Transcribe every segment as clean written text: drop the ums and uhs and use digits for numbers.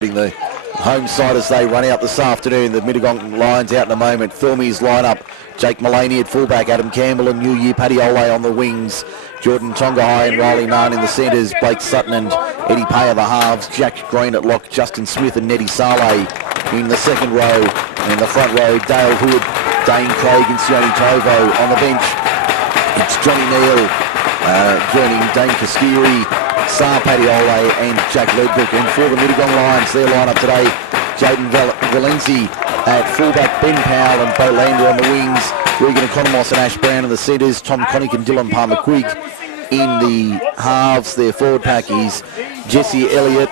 The home side as they run out this afternoon. The Mittagong Lions out in a moment. Thirlmere's lineup. Jake Mullaney at fullback. Adam Campbell and New Year Paddy Ole on the wings. Jordan Tongahai and Riley Nunn in the centres. Blake Sutton and Eddie Pay are the halves. Jack Green at lock. Justin Smith and Neddy Saleh in the second row. And in the front row, Dale Hood, Dane Craig and Sione Tovo. On the bench, it's Johnny Neal joining Dane Kaskiri, Sar Paddy Ole and Jack Ledbrook. And for the Mittagong Lions, their lineup today, Jaden Valenzi at fullback, Ben Powell and Bo Lander on the wings, Regan Economos and Ash Brown in the centres, Tom Connick and Dylan Palmer-Quigg in the halves. Their forward pack is Jesse Elliott,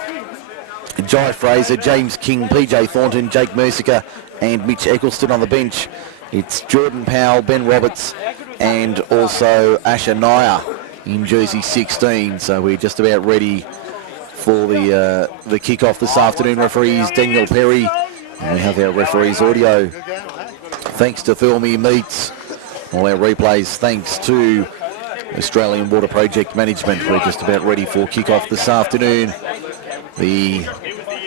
Jai Fraser, James King, PJ Thornton, Jake Mercier and Mitch Eccleston. On the bench, it's Jordan Powell, Ben Roberts and also Asher Nair in jersey 16. So we're just about ready for the kickoff this afternoon. Referees Daniel Perry, and we have our referees audio thanks to Thirlmere Meats. All our replays thanks to Australian Water Project Management. We're just about ready for kickoff this afternoon. The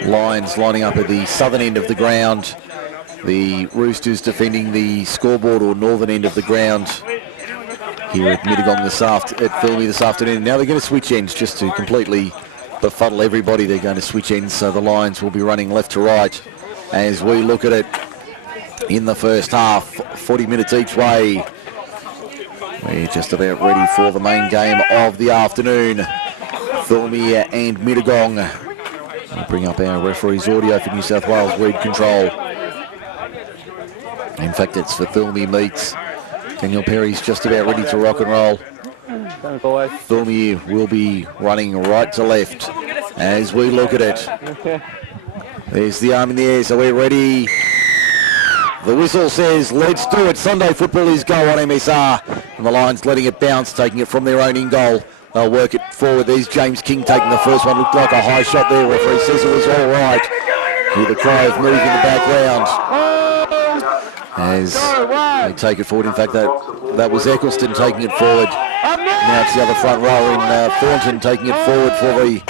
Lions lining up at the southern end of the ground. The Roosters defending the scoreboard or northern end of the ground here at Mittagong at Thirlmere this afternoon. Now they're going to switch ends just to completely befuddle everybody. They're going to switch ends, so the Lions will be running left to right as we look at it in the first half. 40 minutes each way. We're just about ready for the main game of the afternoon. Thirlmere and Mittagong. We'll bring up our referees audio for New South Wales Weed Control. In fact, it's for Thirlmere Meats. Daniel Perry's just about ready to rock and roll. Thirlmere will be running right to left as we look at it. There's the arm in the air, so we're ready. The whistle says, let's do it. Sunday football is go on MSR. And the Lions letting it bounce, taking it from their own in goal. They'll work it forward. There's James King taking the first one. Looked like a high shot there. Referee says it was all right. Hear the cry of move in the background as they take it forward. In fact, that was Eccleston taking it forward. Now it's the other front row in Thornton taking it forward for the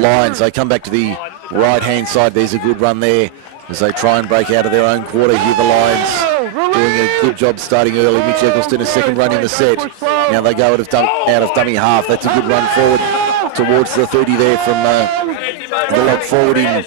Lions. They come back to the right-hand side. There's a good run there as they try and break out of their own quarter here. The Lions doing a good job starting early. Mitch Eccleston, a second run in the set. Now they go out of dummy half. That's a good run forward towards the 30 there from the lock forward in.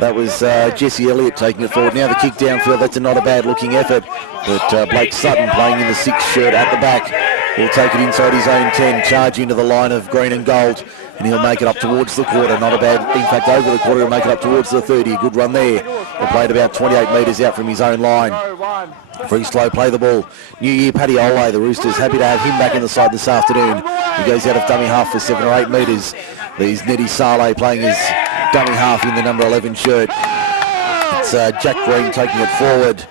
That was Jesse Elliott taking it forward. Now the kick downfield, that's not a bad looking effort. But Blake Sutton playing in the 6 shirt at the back will take it inside his own 10, charge into the line of green and gold, and he'll make it up towards the quarter. Not a bad, in fact over the quarter, he'll make it up towards the 30. A good run there. He played about 28 metres out from his own line. Very slow play the ball. New Year Paddy Ole, the Roosters happy to have him back in the side this afternoon. He goes out of dummy half for 7 or 8 metres. There's Neddy Saleh playing his dummy half in the number 11 shirt. It's Jack Green taking it forward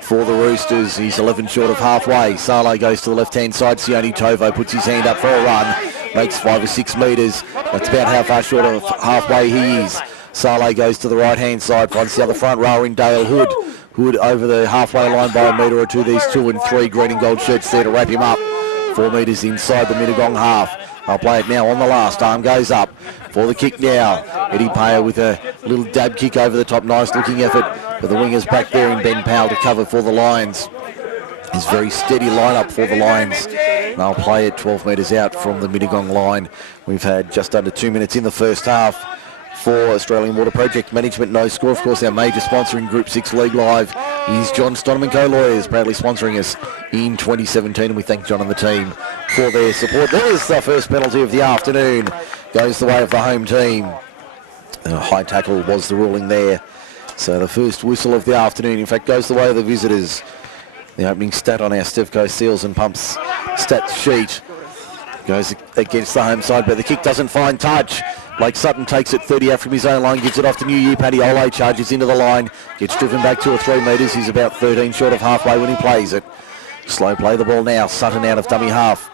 for the Roosters. He's 11 short of halfway. Saleh goes to the left-hand side. Sione Tovo puts his hand up for a run. Makes 5 or 6 metres. That's about how far short of halfway he is. Saleh goes to the right-hand side. Finds the other front rower in Dale Hood. Hood over the halfway line by a metre or two. These 2 and 3 green and gold shirts there to wrap him up. 4 metres inside the Mittagong half. I'll play it now on the last. Arm goes up for the kick now. Eddie Payer with a little dab kick over the top. Nice looking effort. But the wingers back there in Ben Powell to cover for the Lions. It's very steady lineup for the Lions. And I'll play it 12 metres out from the Mittagong line. We've had just under 2 minutes in the first half. For Australian Water Project Management, no score. Of course, our major sponsor in Group 6 League Live is John Stonham & Co Lawyers, proudly sponsoring us in 2017, and we thank John and the team for their support. There's the first penalty of the afternoon. Goes the way of the home team. A high tackle was the ruling there. So the first whistle of the afternoon, in fact, goes the way of the visitors. The opening stat on our Stevco Seals and Pumps stats sheet goes against the home side, but the kick doesn't find touch. Blake Sutton takes it 30 out from his own line, gives it off to New Year Paddy Ole, charges into the line, gets driven back 2 or 3 metres. He's about 13 short of halfway when he plays it. Slow play the ball now. Sutton out of dummy half.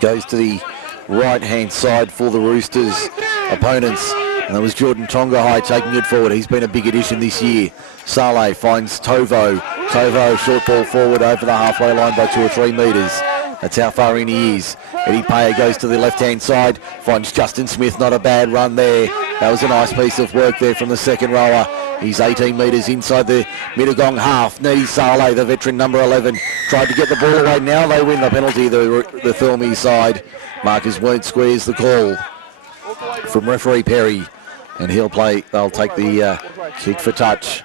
Goes to the right-hand side for the Roosters' opponents. And that was Jordan Tongahai taking it forward. He's been a big addition this year. Saleh finds Tovo. Tovo, short ball forward over the halfway line by 2 or 3 metres. That's how far in he is. Eddie Payer goes to the left-hand side, finds Justin Smith, not a bad run there. That was a nice piece of work there from the second rower. He's 18 metres inside the Mittagong half. Needy Saleh, the veteran number 11, tried to get the ball away. Now they win the penalty, the Thirlmere side. Marcus Won't squares the call from referee Perry, and they'll take the kick for touch.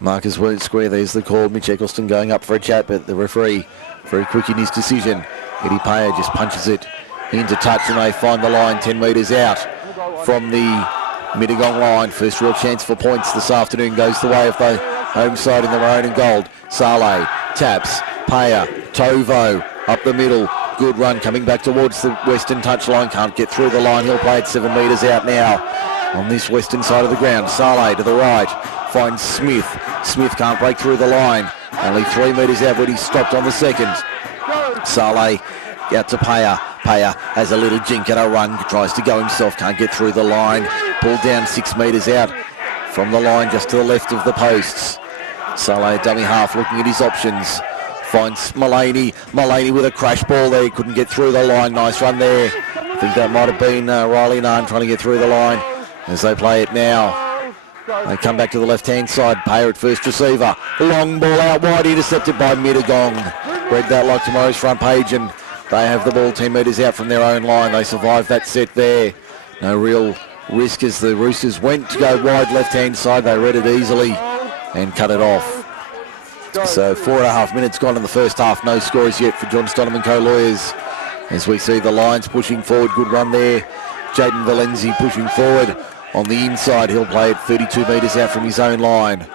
Marcus Won't square, there's the call. Mitch Eccleston going up for a chat, but the referee very quick in his decision. Eddie Payer just punches it into touch, and they find the line 10 metres out from the Mittagong line. First real chance for points this afternoon goes the way of the home side in the maroon and gold. Saleh taps, Payer, Tovo up the middle. Good run coming back towards the western touchline. Can't get through the line. He'll play it 7 metres out now on this western side of the ground. Saleh to the right finds Smith. Smith can't break through the line. Only 3 metres out, but he's stopped on the second. Saleh out to Payer. Payer has a little jink and a run. Tries to go himself. Can't get through the line. Pulled down 6 metres out from the line just to the left of the posts. Saleh dummy half looking at his options. Finds Mullaney. Mullaney with a crash ball there. Couldn't get through the line. Nice run there. I think that might have been Riley Nunn trying to get through the line as they play it now. They come back to the left-hand side. Payer at first receiver. Long ball out wide, intercepted by Mittagong. Read that like tomorrow's front page, and they have the ball 10 metres out from their own line. They survived that set there. No real risk as the Roosters went to go wide left-hand side. They read it easily and cut it off. So 4.5 minutes gone in the first half. No scores yet for John Stonham & Co Lawyers. As we see the Lions pushing forward. Good run there. Jaden Valenzi pushing forward on the inside. He'll play it 32 metres out from his own line.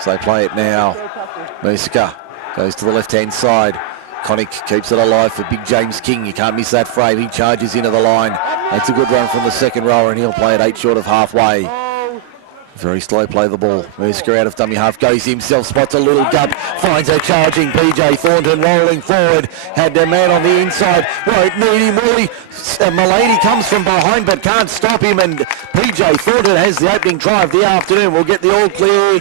So they play it now. Mercer goes to the left-hand side. Connick keeps it alive for Big James King. You can't miss that frame. He charges into the line. That's a good run from the second rower, and he'll play it 8 short of halfway. Very slow play the ball. Mercer out of dummy half. Goes himself. Spots a little gap. Finds a charging PJ Thornton rolling forward. Had their man on the inside. Won't need him really. Mullaney comes from behind but can't stop him. And PJ Thornton has the opening try of the afternoon. We'll get the all clear.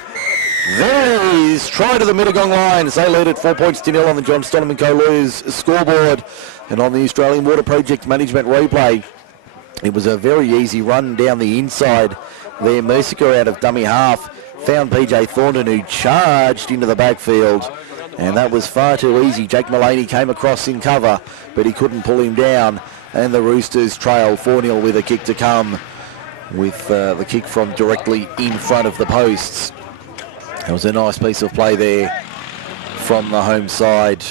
There is try to the Mittagong Lions. They lead at 4 points to 0 on the John Stonham & Co Lawyers scoreboard. And on the Australian Water Project Management replay, it was a very easy run down the inside there. Mercer out of dummy half found PJ Thornton, who charged into the backfield, and that was far too easy. Jake Mullaney came across in cover, but he couldn't pull him down, and the Roosters trail 4-0 with a kick to come, with the kick from directly in front of the posts. It was a nice piece of play there from the home side,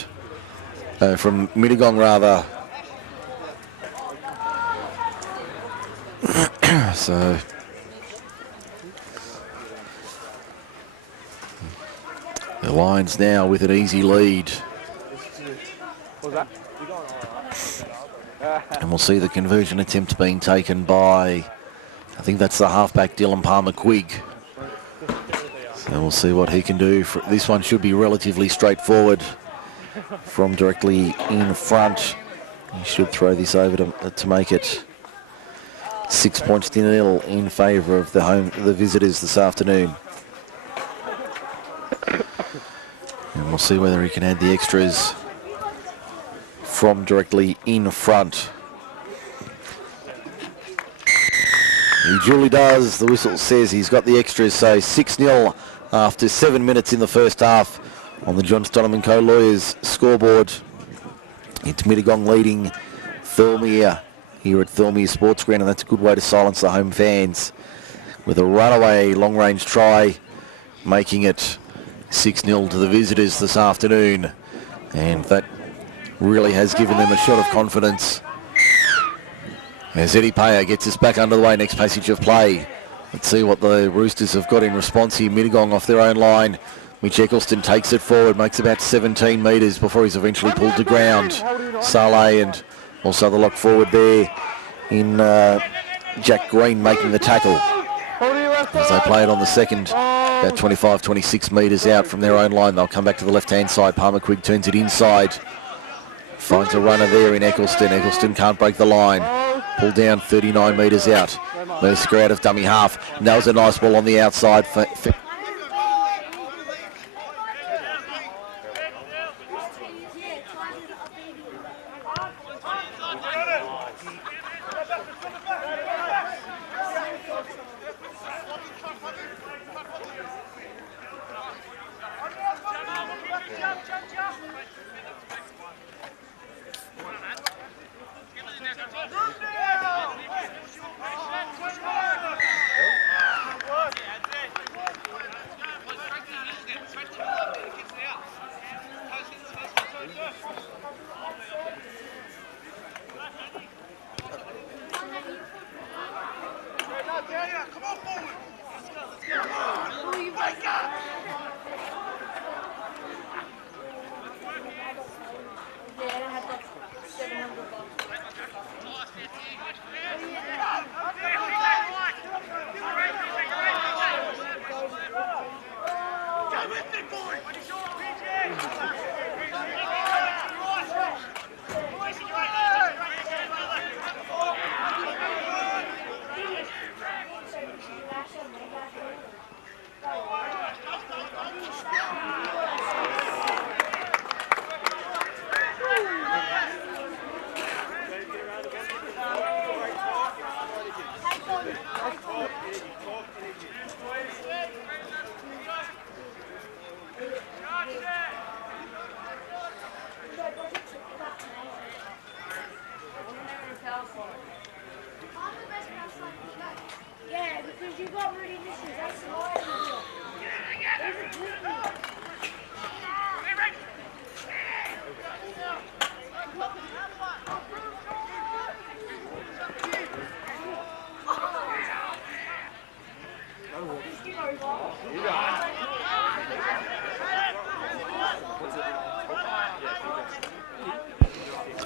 from Mittagong rather. So the Lions now with an easy lead. And we'll see the conversion attempt being taken by, I think that's the halfback Dylan Palmer-Quigg. So we'll see what he can do. This one should be relatively straightforward from directly in front. He should throw this over to make it 6 points to 0 in favour of the visitors this afternoon. And we'll see whether he can add the extras from directly in front. He duly does. The whistle says he's got the extras, so 6-0 after 7 minutes in the first half on the John Stonham & Co Lawyers scoreboard. It's Mittagong leading Thirlmere here at Thirlmere Sports Ground, and that's a good way to silence the home fans with a runaway long-range try, making it 6-0 to the visitors this afternoon. And that really has given them a shot of confidence. As Eddie Payer gets us back under the way, next passage of play. Let's see what the Roosters have got in response here. Mittagong off their own line. Mitch Eccleston takes it forward, makes about 17 metres before he's eventually pulled to ground. Saleh and also the lock forward there in Jack Green making the tackle. As they play it on the second, about 25, 26 metres out from their own line. They'll come back to the left-hand side. Palmer-Quigg turns it inside. Finds a runner there in Eccleston. Eccleston can't break the line. Pulled down 39 metres out. Mercer out of dummy half. Nails a nice ball on the outside.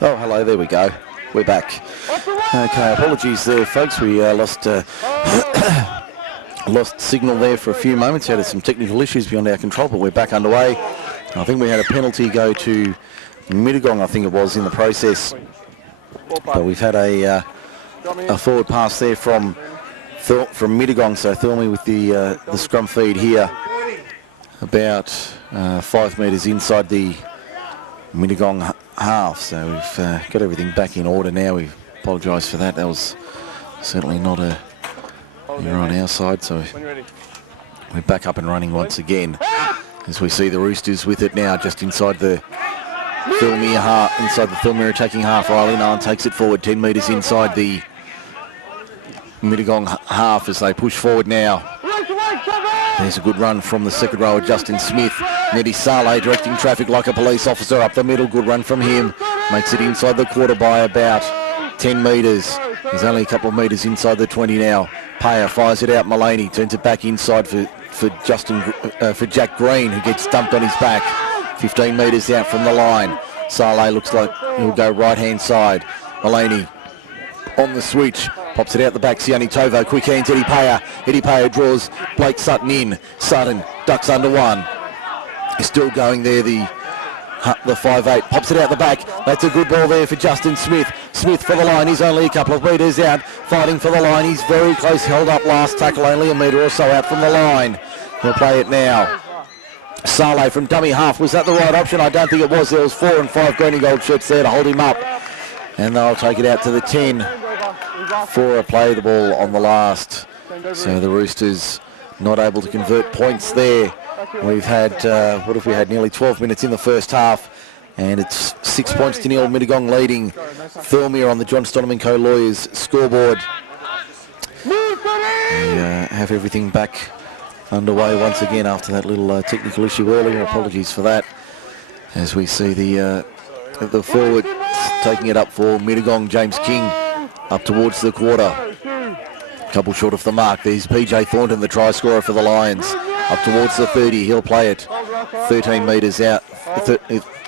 Oh, hello, there we go. We're back. Okay, apologies there, folks. We lost signal there for a few moments. Had some technical issues beyond our control, but we're back underway. I think we had a penalty go to Mittagong, I think it was, in the process. But we've had a forward pass there from Mittagong, so Thirlmere with the scrum feed here. About 5 metres inside the Mittagong half, so we've got everything back in order now. We apologise for that. That was certainly not a error on our side, so we're back up and running once again as we see the Roosters with it now just inside the Thirlmere attacking half. Riley Nolan takes it forward 10 metres inside the Mittagong half as they push forward now. There's a good run from the second rower, Justin Smith. Nettie Saleh directing traffic like a police officer up the middle. Good run from him. Makes it inside the quarter by about 10 metres. He's only a couple of metres inside the 20 now. Payer fires it out. Mullaney turns it back inside for Jack Green, who gets dumped on his back. 15 metres out from the line. Saleh looks like he'll go right-hand side. Mullaney on the switch. Pops it out the back, Sione Tovo, quick hands, Eddie Payer. Eddie Payer draws Blake Sutton in. Sutton ducks under one. He's still going there, the 5'8", pops it out the back. That's a good ball there for Justin Smith. Smith for the line, he's only a couple of metres out. Fighting for the line, he's very close, held up last tackle, only a metre or so out from the line. He'll play it now. Saleh from dummy half, was that the right option? I don't think it was. There was 4 and 5 green and gold shirts there to hold him up. And they'll take it out to the 10. For a play the ball on the last. So the Roosters not able to convert points there. We've had, what have we had, nearly 12 minutes in the first half, and it's 6 points to 0, Mittagong leading Thirlmere on the John Stoneman Co Lawyers scoreboard. We have everything back underway once again after that little technical issue earlier. Apologies for that. As we see the forward taking it up for Mittagong, James King. Up towards the quarter. Couple short of the mark. There's PJ Thornton, the try scorer for the Lions. Up towards the 30. He'll play it 13 metres out,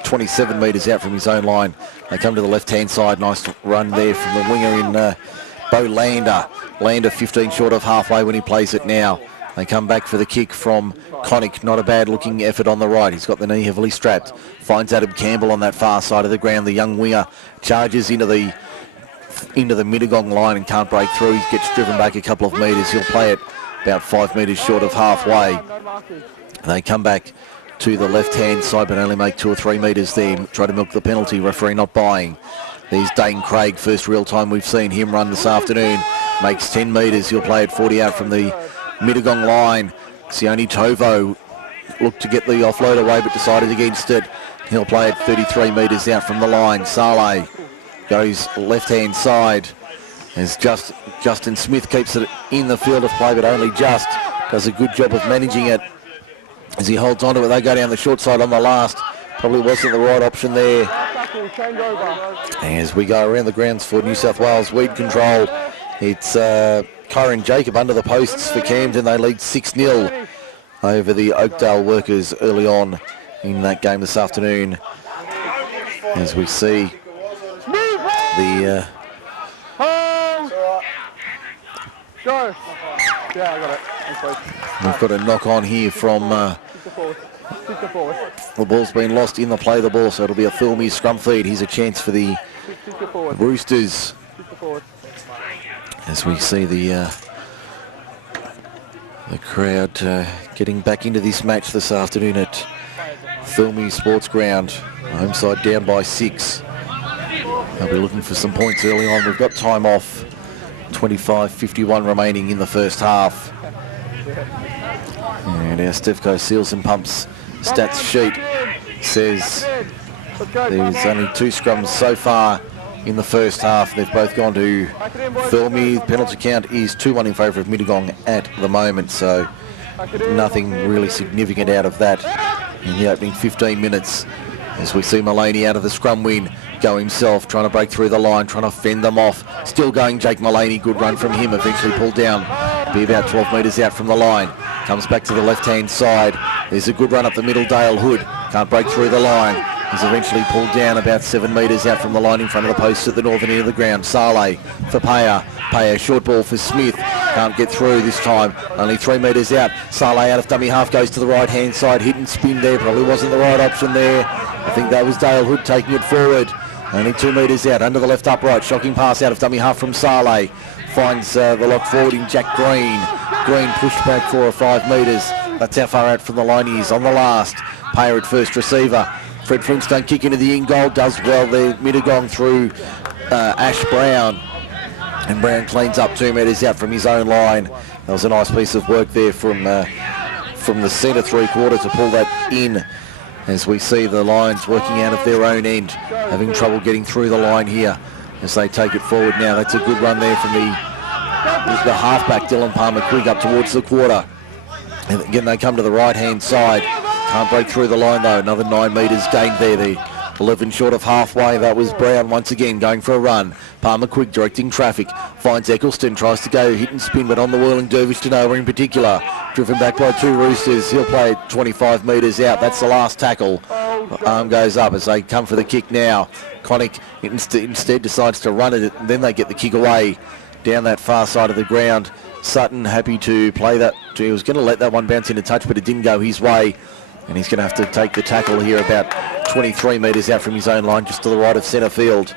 27 metres out from his own line. They come to the left-hand side. Nice run there from the winger in Bo Lander. Lander 15 short of halfway when he plays it now. They come back for the kick from Connick. Not a bad-looking effort on the right. He's got the knee heavily strapped. Finds Adam Campbell on that far side of the ground. The young winger charges into the Mittagong line and can't break through. He gets driven back a couple of metres. He'll play it about 5 metres short of halfway. They come back to the left-hand side but only make 2 or 3 metres there. Try to milk the penalty. Referee not buying. There's Dane Craig. First real time we've seen him run this afternoon. Makes 10 metres. He'll play it 40 out from the Mittagong line. Sione Tovo looked to get the offload away but decided against it. He'll play it 33 metres out from the line. Saleh goes left-hand side as Justin Smith keeps it in the field of play, but only just does a good job of managing it as he holds on to it. They go down the short side on the last. Probably wasn't the right option there. As we go around the grounds for New South Wales weed control, it's Kyron Jacob under the posts for Camden. They lead 6-0 over the Oakdale Workers early on in that game this afternoon. As we see the... We've got a knock on here from... the ball's been lost in the play of the ball, so it'll be a Thirlmere scrum feed. Here's a chance for the Roosters. As we see the crowd getting back into this match this afternoon at Thirlmere Sports Ground. Home side down by 6. They'll be looking for some points early on. We've got time off. 25:51 remaining in the first half. And our Stevco Seals and Pumps stats sheet says there's only 2 scrums so far in the first half. They've both gone to Thirlmere. Penalty count is 2-1 in favour of Mittagong at the moment, so nothing really significant out of that in the opening 15 minutes. As we see Mullaney out of the scrum win, go himself, trying to break through the line, trying to fend them off. Still going Jake Mullaney, good run from him, eventually pulled down, be about 12 metres out from the line. Comes back to the left-hand side. There's a good run up the middle. Dale Hood can't break through the line. He's eventually pulled down about 7 metres out from the line in front of the post at the northern end of the ground. Saleh for Payer. Payer, short ball for Smith. Can't get through this time. Only 3 metres out. Saleh out of dummy half, goes to the right-hand side. Hit and spin there. Probably wasn't the right option there. I think that was Dale Hood taking it forward. Only 2 metres out. Under the left upright. Shocking pass out of dummy half from Saleh. Finds the lock forward in Jack Green. Green pushed back 4 or 5 metres. That's how far out from the line he is on the last. Payer at first receiver. Fred Flintstone kick into the in goal. Does well there. Mittagong through Ash Brown. And Brown cleans up 2 metres out from his own line. That was a nice piece of work there from the centre 3/4 to pull that in. As we see the Lions working out of their own end. Having trouble getting through the line here as they take it forward now. That's a good run there from the halfback Dylan Palmer-Quigg up towards the quarter. And again they come to the right-hand side. Can't break through the line though. Another 9 metres gained there. The 11 short of halfway. That was Brown once again going for a run. Palmer-Quigg directing traffic. Finds Eccleston. Tries to go hit and spin, but on the whirling dervish to nowhere in particular. Driven back by 2 Roosters. He'll play it 25 metres out. That's the last tackle. Arm goes up as they come for the kick now. Connick instead decides to run it, and then they get the kick away down that far side of the ground. Sutton happy to play that. He was going to let that one bounce into touch, but it didn't go his way. And he's going to have to take the tackle here about 23 metres out from his own line, just to the right of centre field.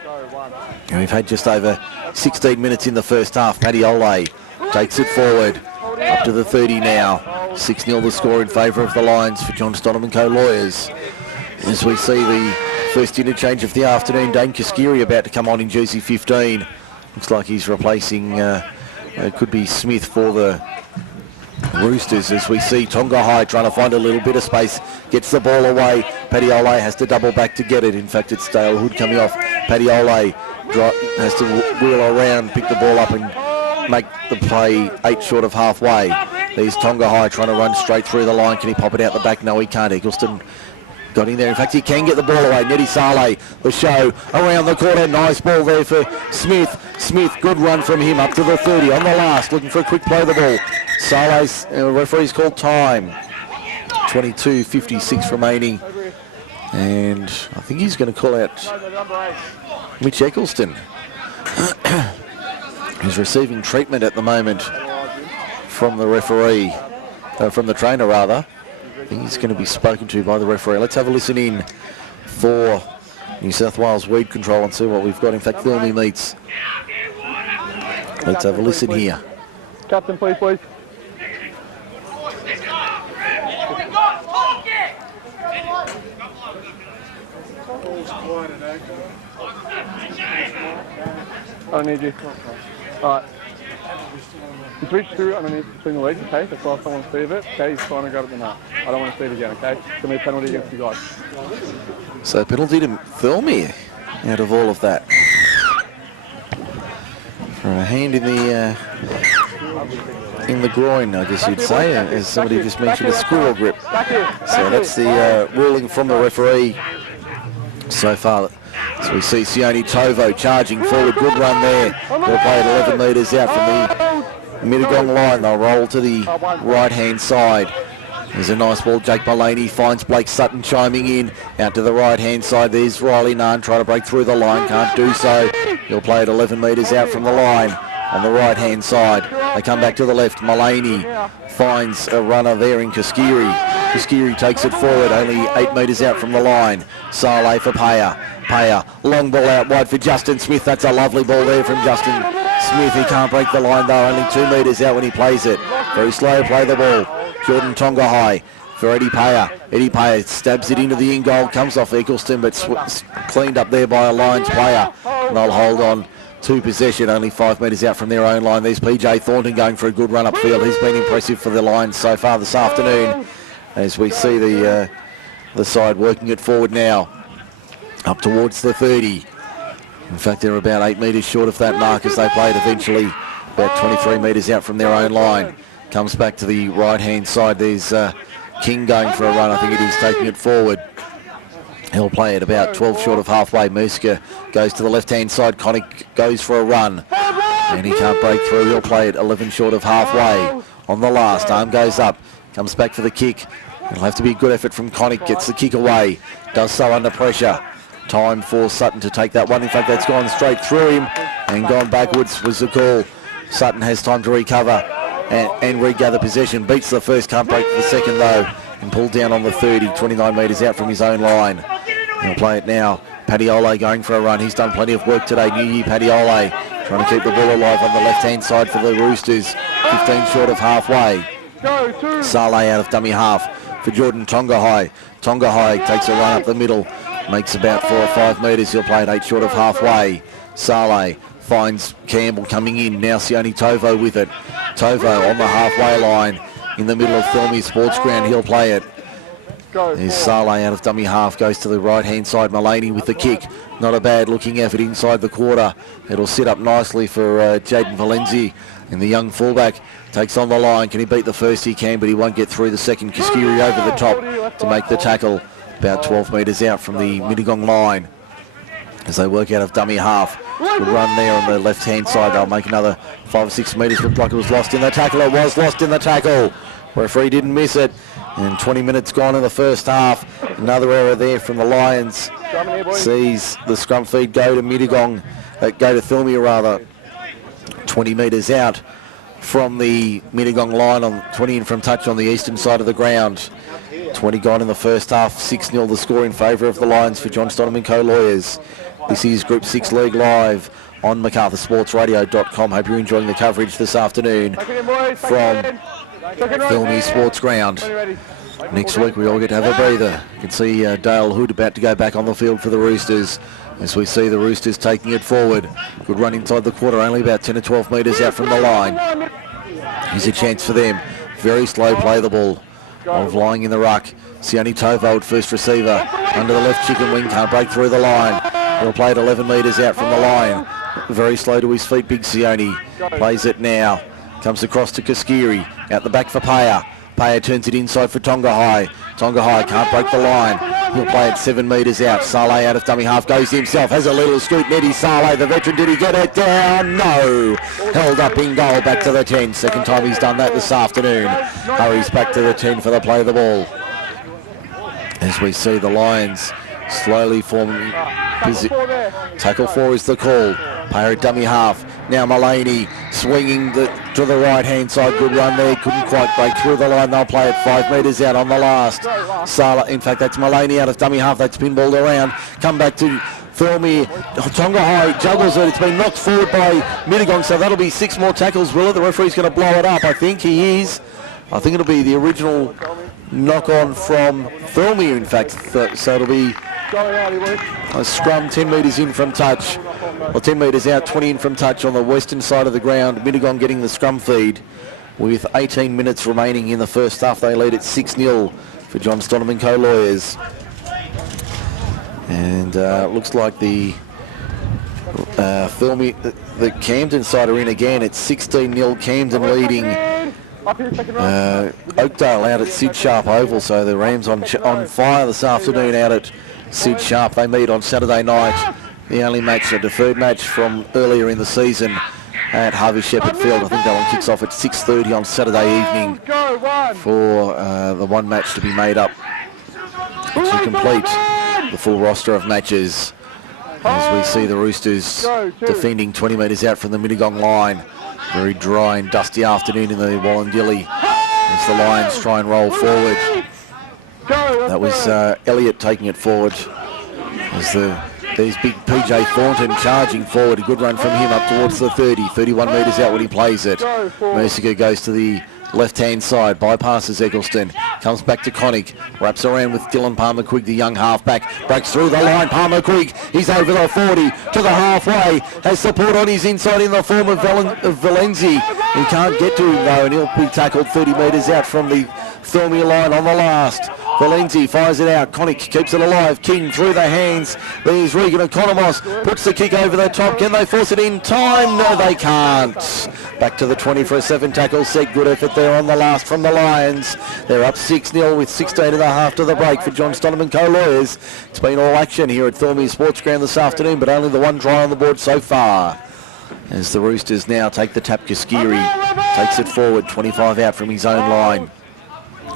And we've had just over 16 minutes in the first half. Paddy Ole takes it forward up to the 30 now. 6-0 the score in favour of the Lions for John Stonham & Co Lawyers. As we see the first interchange of the afternoon, Dane Kaskiri about to come on in jersey 15. Looks like he's replacing, it could be Smith for the Roosters, as we see Tonga High trying to find a little bit of space, gets the ball away. Paddy Ole has to double back to get it. In fact, it's Dale Hood coming off. Paddy Ole has to wheel around, pick the ball up and make the play 8 short of halfway. There's Tonga High trying to run straight through the line. Can he pop it out the back? No, he can't. Eccleston got in there. In fact, he can get the ball away. Nettie Saleh, the show around the corner. Nice ball there for Smith. Smith, good run from him up to the 30 on the last, looking for a quick play of the ball. Saleh's referee's called time. 22:56 remaining. And I think he's going to call out Mitch Eccleston. He's receiving treatment at the moment from the referee, from the trainer rather. I think he's going to be spoken to by the referee. Let's have a listen in for New South Wales Weed Control and see what we've got. In fact, Thirlmere meets. Let's have a listen here. Captain, please. I need you. Alright. Just reach through underneath between the legs, okay? That's the last I want to see of it. Okay, he's trying to grab it in the net. I don't want to see it again, okay? It's going to be a penalty against you guys. So penalty to Thirlmere out of all of that. For a hand in the groin, I guess you'd say, as somebody just mentioned, a squirrel grip. So that's the ruling from the referee so far. So we see Sione Tovo charging forward, good run there. They'll play it 11 metres out from Mittagong line. They'll roll to the right-hand side. There's a nice ball. Jake Mullaney finds Blake Sutton chiming in. Out to the right-hand side. There's Riley Nunn trying to break through the line. Can't do so. He'll play it 11 metres out from the line on the right-hand side. They come back to the left. Mullaney finds a runner there in Kaskiri. Kaskiri takes it forward, only 8 metres out from the line. Saleh for Payer. Payer, long ball out wide for Justin Smith. That's a lovely ball there from Justin Smith. He can't break the line though, only 2 metres out when he plays it. Very slow play the ball. Jordan Tonga for Eddie Payer. Eddie Payer stabs it into the in-goal, comes off Eccleston, but cleaned up there by a Lions player. And they'll hold on to possession, only 5 metres out from their own line. There's PJ Thornton going for a good run upfield. He's been impressive for the Lions so far this afternoon, as we see the side working it forward now, up towards the 30. In fact, they're about 8 metres short of that mark as they play it eventually, about 23 metres out from their own line. Comes back to the right-hand side. There's King going for a run. I think it is taking it forward. He'll play it about 12 short of halfway. Muska goes to the left-hand side. Connick goes for a run, and he can't break through. He'll play it 11 short of halfway on the last. Arm goes up. Comes back for the kick. It'll have to be a good effort from Connick. Gets the kick away. Does so under pressure. Time for Sutton to take that one. In fact, that's gone straight through him and gone backwards was the call. Sutton has time to recover and regather possession. Beats the first, can't break the second though, and pulled down on the 30, 29 metres out from his own line. He'll play it now. Paddy-Ole going for a run. He's done plenty of work today. New Year Paddy-Ole trying to keep the ball alive on the left-hand side for the Roosters. 15 short of halfway. Saleh out of dummy half for Jordan Tonga. Tonga takes a run up the middle. Makes about 4 or 5 metres. He'll play it 8 short of halfway. Saleh finds Campbell coming in. Now Sione Tovo with it. Tovo on the halfway line in the middle of Thirlmere Sports Ground. He'll play it. There's Saleh out of dummy half. Goes to the right-hand side. Mullaney with the kick. Not a bad looking effort inside the quarter. It'll sit up nicely for Jaden Valenzi. And the young fullback takes on the line. Can he beat the first? He can, but he won't get through the second. Kaskiri over the top to make the tackle. About 12 metres out from the Mittagong line as they work out of dummy half. Good run there on the left-hand side. They'll make another 5 or 6 metres. Looked like it was lost in the tackle. It was lost in the tackle. Referee didn't miss it. And 20 minutes gone in the first half. Another error there from the Lions. Sees the scrum feed go to Mittagong, go to Thirlmere rather. 20 metres out from the Mittagong line, on 20 in from touch on the eastern side of the ground. 20 gone in the first half, 6-0 the score in favour of the Lions for John Stonham & Co Lawyers. This is Group 6 League live on MacArthurSportsRadio.com. Hope you're enjoying the coverage this afternoon from Thirlmere Sports Ground. Next week we all get to have a breather. You can see Dale Hood about to go back on the field for the Roosters as we see the Roosters taking it forward. Good run inside the quarter, only about 10 or 12 metres out from the line. Here's a chance for them. Very slow play the ball of lying in the ruck. Sione Tovo, first receiver, under the left chicken wing, can't break through the line. He'll play it 11 metres out from the line. Very slow to his feet, Big Sione. Plays it now. Comes across to Kaskiri. Out the back for Payer. Payer turns it inside for Tonga. Tonga can't break the line. He'll play it 7 metres out. Saleh out of dummy half, goes himself, has a little scoot. Nettie Saleh, the veteran, did he get it down? No. Held up in goal, back to the 10. Second time he's done that this afternoon. Hurries back to the 10 for the play of the ball. As we see the Lions slowly forming. Tackle 4 is the call. Payer at dummy half. Now Mullaney swinging to the right-hand side. Good run there. Couldn't quite break through the line. They'll play it 5 metres out on the last. Sala, in fact, that's Mullaney out of dummy half. That's pinballed around. Come back to Thirlmere. Tonga juggles it. It's been knocked forward by Mittagong, so that'll be 6 more tackles, will it? The referee's going to blow it up. I think he is. I think it'll be the original knock-on from Thirlmere, in fact. So it'll be a scrum 10 metres in from touch. Well, 10 metres out, 20 in from touch on the western side of the ground. Mittagong getting the scrum feed with 18 minutes remaining in the first half. They lead at 6-0 for John Stonham & Co Lawyers. And looks like the the Camden side are in again. It's 16-0 Camden leading Oakdale out at Sid Sharp Oval. So the Rams on fire this afternoon out at Sid Sharp. They meet on Saturday night. The only match, a deferred match from earlier in the season. at Harvey Shepherd Field. I think that one kicks off at 6:30 on Saturday evening for the one match to be made up to complete the full roster of matches. As we see the Roosters defending 20 metres out from the Mittagong line. Very dry and dusty afternoon in the Wallandilly as the Lions try and roll forward. That was Elliott taking it forward as there's big PJ Thornton charging forward. A good run from him up towards the 30, 31 metres out when he plays it. Mercier goes to the left-hand side, bypasses Eccleston, comes back to Connick, wraps around with Dylan Palmer-Quigg, the young halfback, breaks through the line. Palmer-Quigg, he's over the 40 to the halfway, has support on his inside in the form of Valenzi. He can't get to him though, and he'll be tackled 30 metres out from the Thirlmere line on the last. Valenzi fires it out. Connick keeps it alive. King through the hands. There's Regan Economos. Puts the kick over the top. Can they force it in time? No, they can't. Back to the 20 for a 7 tackle set. Good effort there on the last from the Lions. They're up 6-0 with 16.5 to the break for John Stoneman co-lawyers. It's been all action here at Thirlmere Sports Ground this afternoon, but only the one try on the board so far. As the Roosters now take the tap, Kaskiri takes it forward. 25 out from his own line.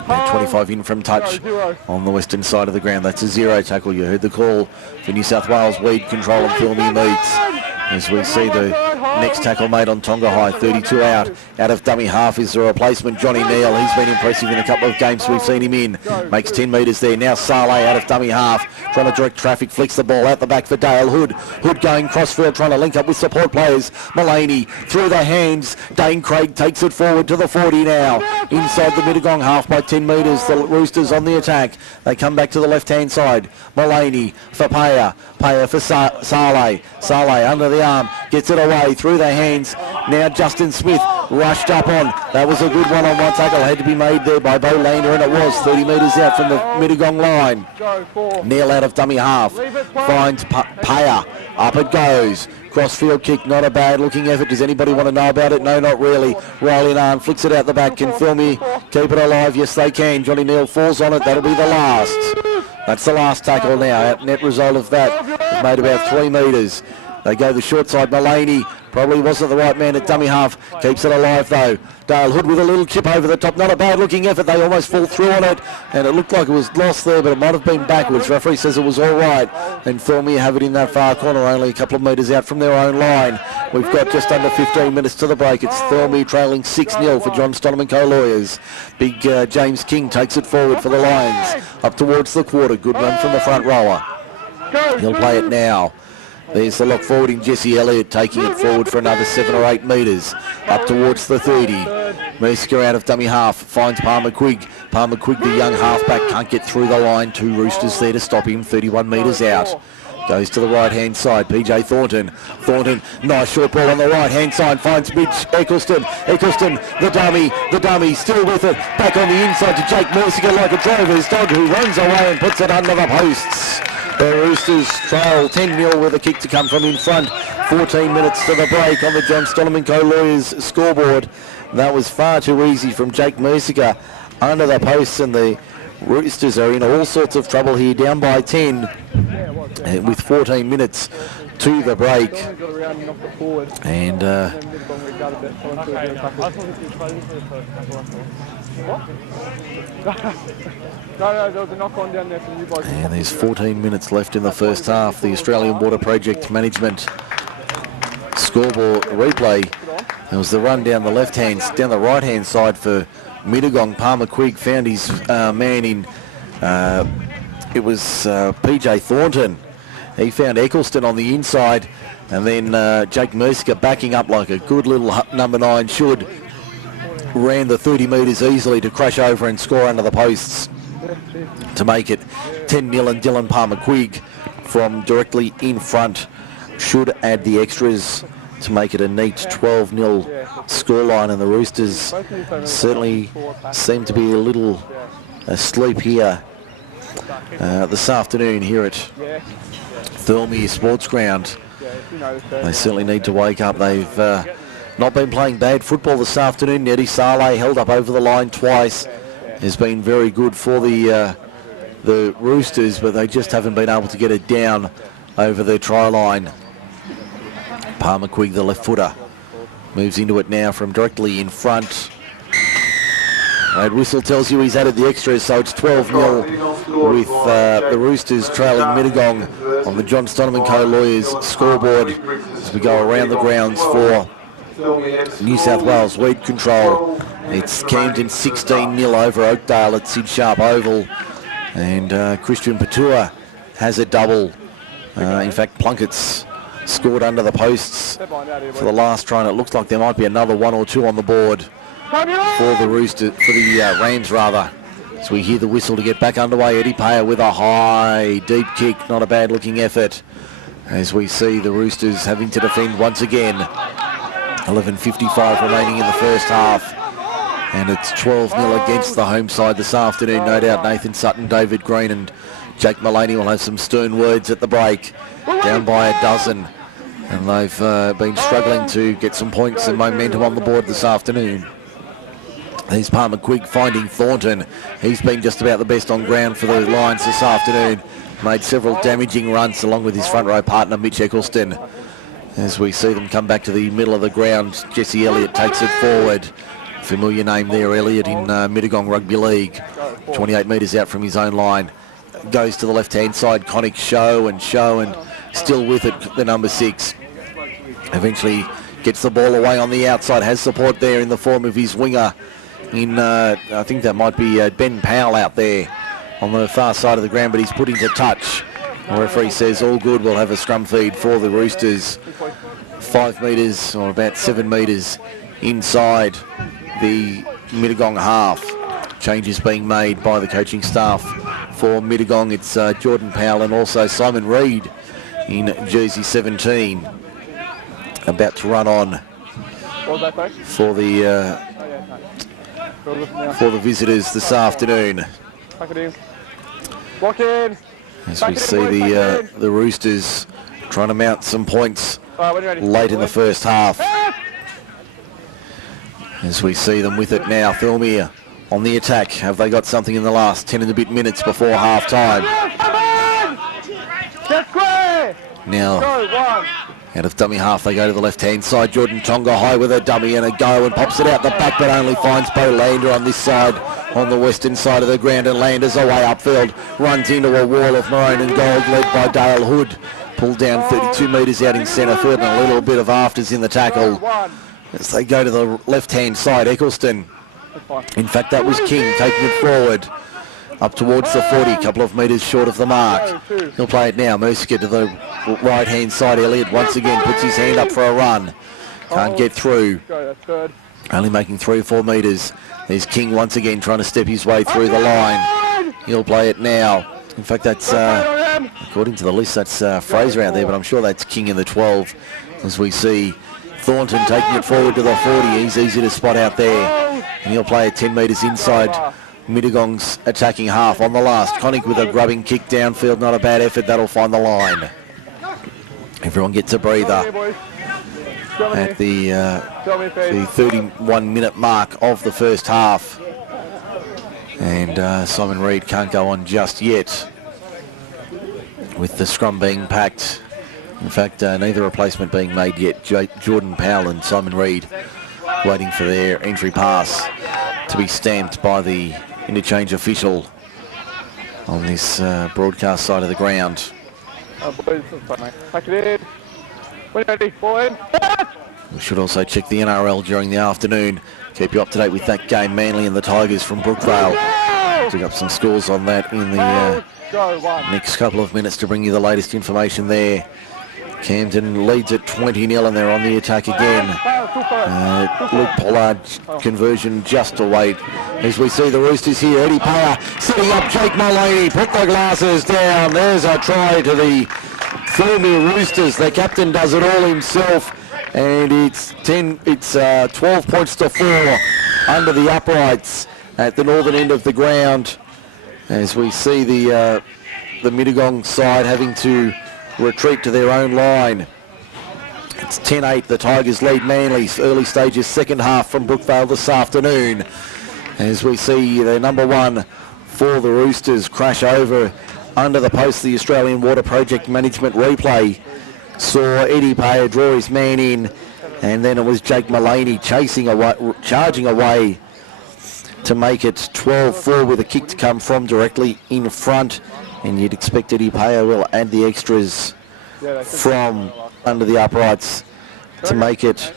And 25 in from touch on the western side of the ground. That's a 0 tackle. You heard the call for New South Wales weed control and Thirlmere meets. As we see the next tackle made on Tonga High, 32 out. Out of dummy half is the replacement, Johnny Neal. He's been impressive in a couple of games we've seen him in. Makes 10 metres there. Now Saleh out of dummy half, trying to direct traffic, flicks the ball out the back for Dale Hood. Hood going crossfield, trying to link up with support players. Mullaney through the hands. Dane Craig takes it forward to the 40 now. Inside the Mittagong half by 10 metres. The Roosters on the attack. They come back to the left-hand side. Mullaney for Paya. Paya for Saleh. Saleh under the arm, gets it away through the hands. Now Justin Smith rushed up on. That was a good one-on-one tackle. Had to be made there by Bo Lander, and it was 30 metres out from the Mittagong line. Neil out of dummy half. Finds Paya. Up it goes. Crossfield kick, not a bad looking effort. Does anybody want to know about it? No, not really. Rolling arm, flicks it out the back. Can Thirlmere keep it alive? Yes, they can. Johnny Neal falls on it. That'll be the last. That's the last tackle now. Net result of that is made about 3 metres. They go the short side. Mullaney probably wasn't the right man at dummy half. Keeps it alive though. Dale Hood with a little chip over the top. Not a bad looking effort. They almost fall through on it. And it looked like it was lost there, but it might have been backwards. Referee says it was all right. And Thirlmere have it in that far corner, only a couple of metres out from their own line. We've got just under 15 minutes to the break. It's Thirlmere trailing 6-0 for John Stoneman co-lawyers. Big James King takes it forward for the Lions. Up towards the quarter. Good run from the front rower. He'll play it now. There's the lock forward in Jesse Elliott, taking it forward for another 7 or 8 metres. Up towards the 30. Mercier out of dummy half, finds Palmer-Quigg. Palmer-Quigg, the young halfback, can't get through the line. 2 Roosters there to stop him, 31 metres out. Goes to the right-hand side, PJ Thornton. Thornton, nice short ball on the right-hand side, finds Mitch Eccleston. Eccleston, the dummy, still with it. Back on the inside to Jake Mercier like a drover's dog who runs away and puts it under the posts. The Roosters trail 10-0 with a kick to come from in front. 14 minutes to the break on the John Stoneman co-lawyers scoreboard. That was far too easy from Jake Mercier under the posts, and the Roosters are in all sorts of trouble here, down by 10 with 14 minutes to the break. And and there's 14 minutes left in the first half. The Australian Water Project Management scoreboard replay. There was the run down the down the right-hand side for Mittagong. Palmer-Quigg found his man in. It was PJ Thornton. He found Eccleston on the inside, and then Jake Mercier backing up like a good little number 9 should. Ran the 30 metres easily to crash over and score under the posts to make it 10-0, and Dylan Palmer-Quigg from directly in front should add the extras to make it a neat 12-0 scoreline, and the Roosters certainly seem to be a little asleep here this afternoon here at Thirlmere Sports Ground. They certainly need to wake up. They've not been playing bad football this afternoon. Eddie Saleh held up over the line twice. Has been very good for the Roosters, but they just haven't been able to get it down over their try line. Palmer-Quigg, the left footer, Moves into it now from directly in front. That whistle tells you he's added the extras, so it's 12-0 with the Roosters trailing Mittagong on the John Stoneman Co. Lawyers scoreboard as we go around the grounds for New South Wales lead control. It's Camden 16-0 over Oakdale at Sid Sharp Oval, and Christian Patua has a double. In fact, Plunkett's scored under the posts for the last try, and it looks like there might be another one or two on the board for the Rams rather. So we hear the whistle to get back underway. Eddie Payer with a high, deep kick, not a bad looking effort. As we see the Roosters having to defend once again. 11:55 remaining in the first half. And it's 12-0 against the home side this afternoon. No doubt Nathan Sutton, David Green and Jake Mullaney will have some stern words at the break. Down by a dozen. And they've been struggling to get some points and momentum on the board this afternoon. Here's Palmer Quigg finding Thornton. He's been just about the best on ground for the Lions this afternoon. Made several damaging runs along with his front row partner Mitch Eccleston. As we see them come back to the middle of the ground, Jesse Elliott takes it forward. Familiar name there, Elliott in Mittagong Rugby League. 28 metres out from his own line. Goes to the left-hand side, Connick Show and still with it, the number 6. Eventually gets the ball away on the outside, has support there in the form of his winger. I think that might be Ben Powell out there on the far side of the ground, but he's put into touch. The referee says all good. We'll have a scrum feed for the Roosters. 5 metres or about 7 metres inside the Mittagong half. Changes being made by the coaching staff for Mittagong. It's Jordan Powell and also Simon Reid in jersey 17 about to run on for the visitors this afternoon. As we see the Roosters trying to mount some points late in the first half. As we see them with it now, Thirlmere on the attack. Have they got something in the last 10 and a bit minutes before half time? Now, out of dummy half, they go to the left-hand side. Jordan Tonga high with a dummy and a go and pops it out the back, but only finds Bo Lander on this side, on the western side of the ground, and Landers away upfield. Runs into a wall of maroon and gold led by Dale Hood. Pulled down 32 metres out in centre field, and a little bit of afters in the tackle. As they go to the left-hand side, Eccleston. In fact, that was King taking it forward up towards the 40, a couple of metres short of the mark. He'll play it now. Mercier to the right-hand side. Elliott once again puts his hand up for a run. Can't get through. Only making 3 or 4 metres. There's King once again trying to step his way through the line. He'll play it now. In fact, that's, according to the list, that's Fraser out there, but I'm sure that's King in the 12. As we see Thornton taking it forward to the 40. He's easy to spot out there. And he'll play it 10 metres inside Mittagong's attacking half on the last. Connick with a grubbing kick downfield. Not a bad effort. That'll find the line. Everyone gets a breather at the 31-minute mark of the first half. And Simon Reid can't go on just yet with the scrum being packed. In fact, neither replacement being made yet. Jordan Powell and Simon Reid waiting for their entry pass to be stamped by the interchange official on this broadcast side of the ground. We should also check the NRL during the afternoon. Keep you up to date with that game. Manly and the Tigers from Brookvale. Took up some scores on that in the next couple of minutes to bring you the latest information there. Camden leads at 20-0 and they're on the attack again. Luke Pollard's conversion just to wait. As we see the Roosters here, Eddie Payer setting up Jake Mullaney. Put the glasses down. There's a try to the Thirlmere Roosters. The captain does it all himself. And it's 12 points to 4 under the uprights at the northern end of the ground. As we see the Mittagong side having to retreat to their own line. It's 10-8. The Tigers lead Manly. Early stages, second half from Brookvale this afternoon. As we see the number 1 for the Roosters crash over under the post. The Australian Water Project Management replay saw Eddie Payer draw his man in And then it was Jake Mullaney charging away to make it 12-4 with a kick to come from directly in front. And you'd expect Eddie Payer will add the extras from under the uprights to make it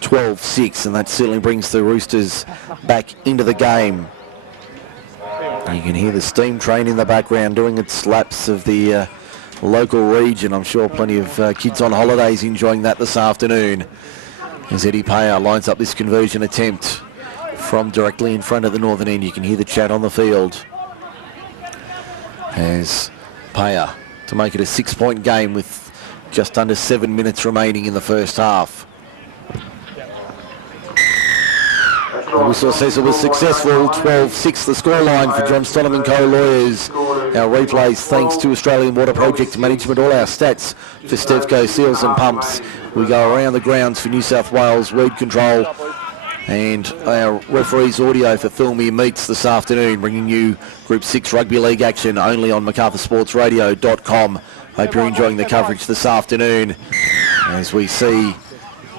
12-6, and that certainly brings the Roosters back into the game. You can hear the steam train in the background doing its laps of the local region. I'm sure plenty of kids on holidays enjoying that this afternoon, as Eddie Payer lines up this conversion attempt from directly in front of the northern end. You can hear the chat on the field as Payer to make it a 6-point game with just under 7 minutes remaining in the first half. The whistle says it was successful. 12-6 the scoreline for John Stonham & Co Lawyers. Our replays thanks to Australian Water Project Management. All our stats for Stevco Seals and Pumps. We go around the grounds for New South Wales Weed Control. And our referees audio for Thirlmere Meets this afternoon, bringing you Group 6 Rugby League action only on MacArthurSportsRadio.com. Hope you're enjoying the coverage this afternoon as we see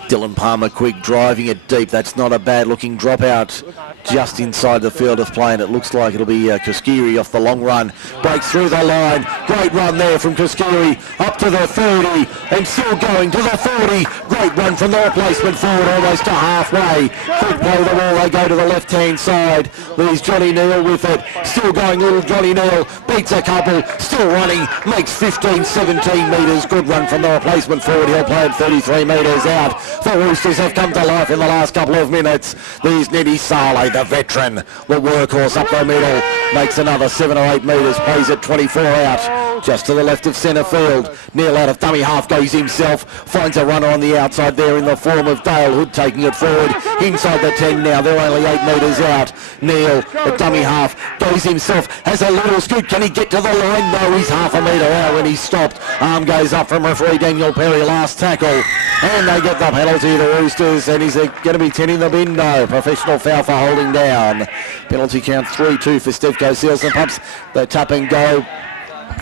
Dylan Palmer-Quigg driving it deep. That's not a bad looking dropout just inside the field of play, and it looks like it'll be Koskiri off the long run. Breaks through the line. Great run there from Koskiri up to the 30 and still going to the 40. Great run from the replacement forward almost to halfway. Quick play the ball. They go to the left-hand side. There's Johnny Neal with it. Still going, little Johnny Neal. Beats a couple. Still running. Makes 15, 17 metres. Good run from the replacement forward. He'll play it 33 metres out. The Roosters have come to life in the last couple of minutes. There's Neddy Saleh, the veteran, the workhorse up the middle. Makes another 7 or 8 metres. Plays it 24 out. Just to the left of centre field. Neal out of dummy half goes himself. Finds a runner on the outside there in the form of Dale Hood taking it forward. Inside the 10 now. They're only 8 metres out. Neal, the dummy half, goes himself. Has a little scoot. Can he get to the line? No, he's half a metre out when he's stopped. Arm goes up from referee Daniel Perry. Last tackle. And they get the penalty, the Roosters. And is it going to be 10 in the bin? No. Professional foul for holding down. Penalty count 3-2 for Stevco Seals and Pumps. They tap and go.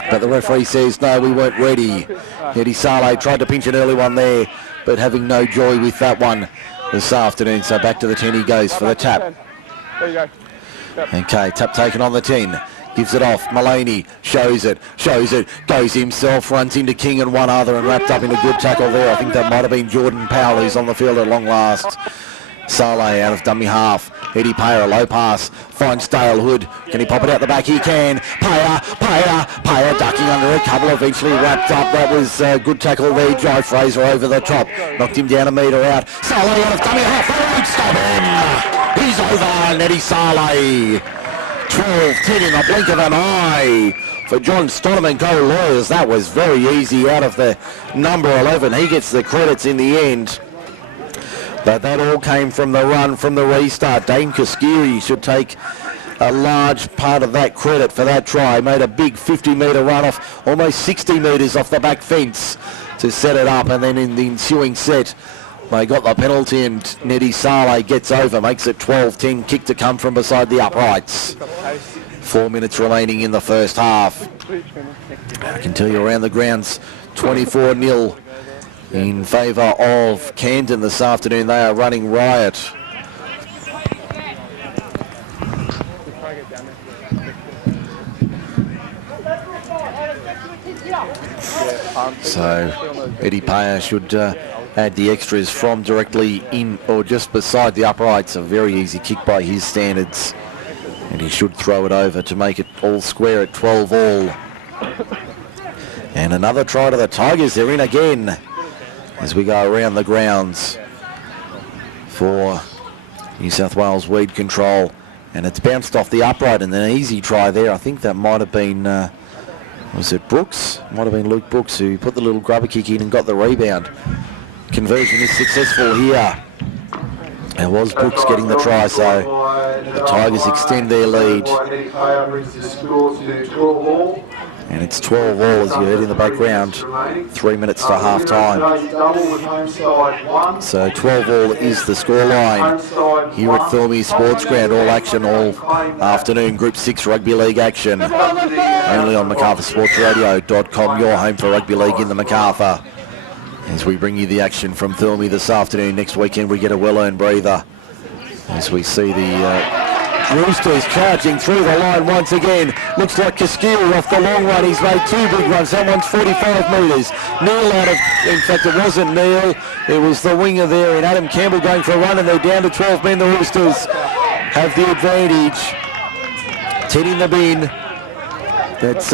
But the referee says, no, we weren't ready. Eddie Saleh tried to pinch an early one there, but having no joy with that one this afternoon. So back to the 10 he goes for the tap. There you go. Yep. Okay, tap taken on the 10. Gives it off. Mullaney shows it, goes himself, runs into King and one other and wrapped up in a good tackle there. I think that might have been Jordan Powell who's on the field at long last. Saleh out of dummy half. Eddie Payer, a low pass. Finds Dale Hood. Can he pop it out the back? He can. Payer ducking under a couple. Eventually wrapped up. That was a good tackle there. Joe Fraser over the top. Knocked him down a metre out. Saleh out of dummy half. Stop him. He's over. And Eddie Saleh. 12-10 in the blink of an eye for John Stonham & Co Lawyers. That was very easy out of the number 11. He gets the credits in the end. But that all came from the run from the restart. Dane Koskiri should take a large part of that credit for that try. Made a big 50-metre run off, almost 60 metres off the back fence to set it up. And then in the ensuing set, they got the penalty and Neddy Saleh gets over, makes it 12-10, kick to come from beside the uprights. 4 minutes remaining in the first half. I can tell you around the grounds, 24-0 in favour of Camden this afternoon. They are running riot. So Eddie Payer should add the extras from directly in or just beside the uprights. A very easy kick by his standards. And he should throw it over to make it all square at 12 all. And another try to the Tigers. They're in again as we go around the grounds for New South Wales Weed Control. And it's bounced off the upright and an easy try there. I think that might have been, was it Brooks? Might have been Luke Brooks who put the little grubber kick in and got the rebound. Conversion is successful here. It was Brooks getting the try, so the Tigers extend their lead. And it's 12 all, as you heard in the background. 3 minutes to half time. So 12 all is the scoreline here at Thirlmere Sports Ground. All action all afternoon. Group 6 Rugby League action. Only on MacArthurSportsRadio.com, your home for rugby league in the MacArthur. As we bring you the action from Thirlmere this afternoon. Next weekend we get a well-earned breather. As we see the Roosters charging through the line once again. Looks like Kaskiri off the long run. He's made 2 big runs. That one's 45 metres. Neil out of, in fact it wasn't Neil, it was the winger there, and Adam Campbell going for a run, and they're down to 12 men. The Roosters have the advantage. 10 in the bin. That's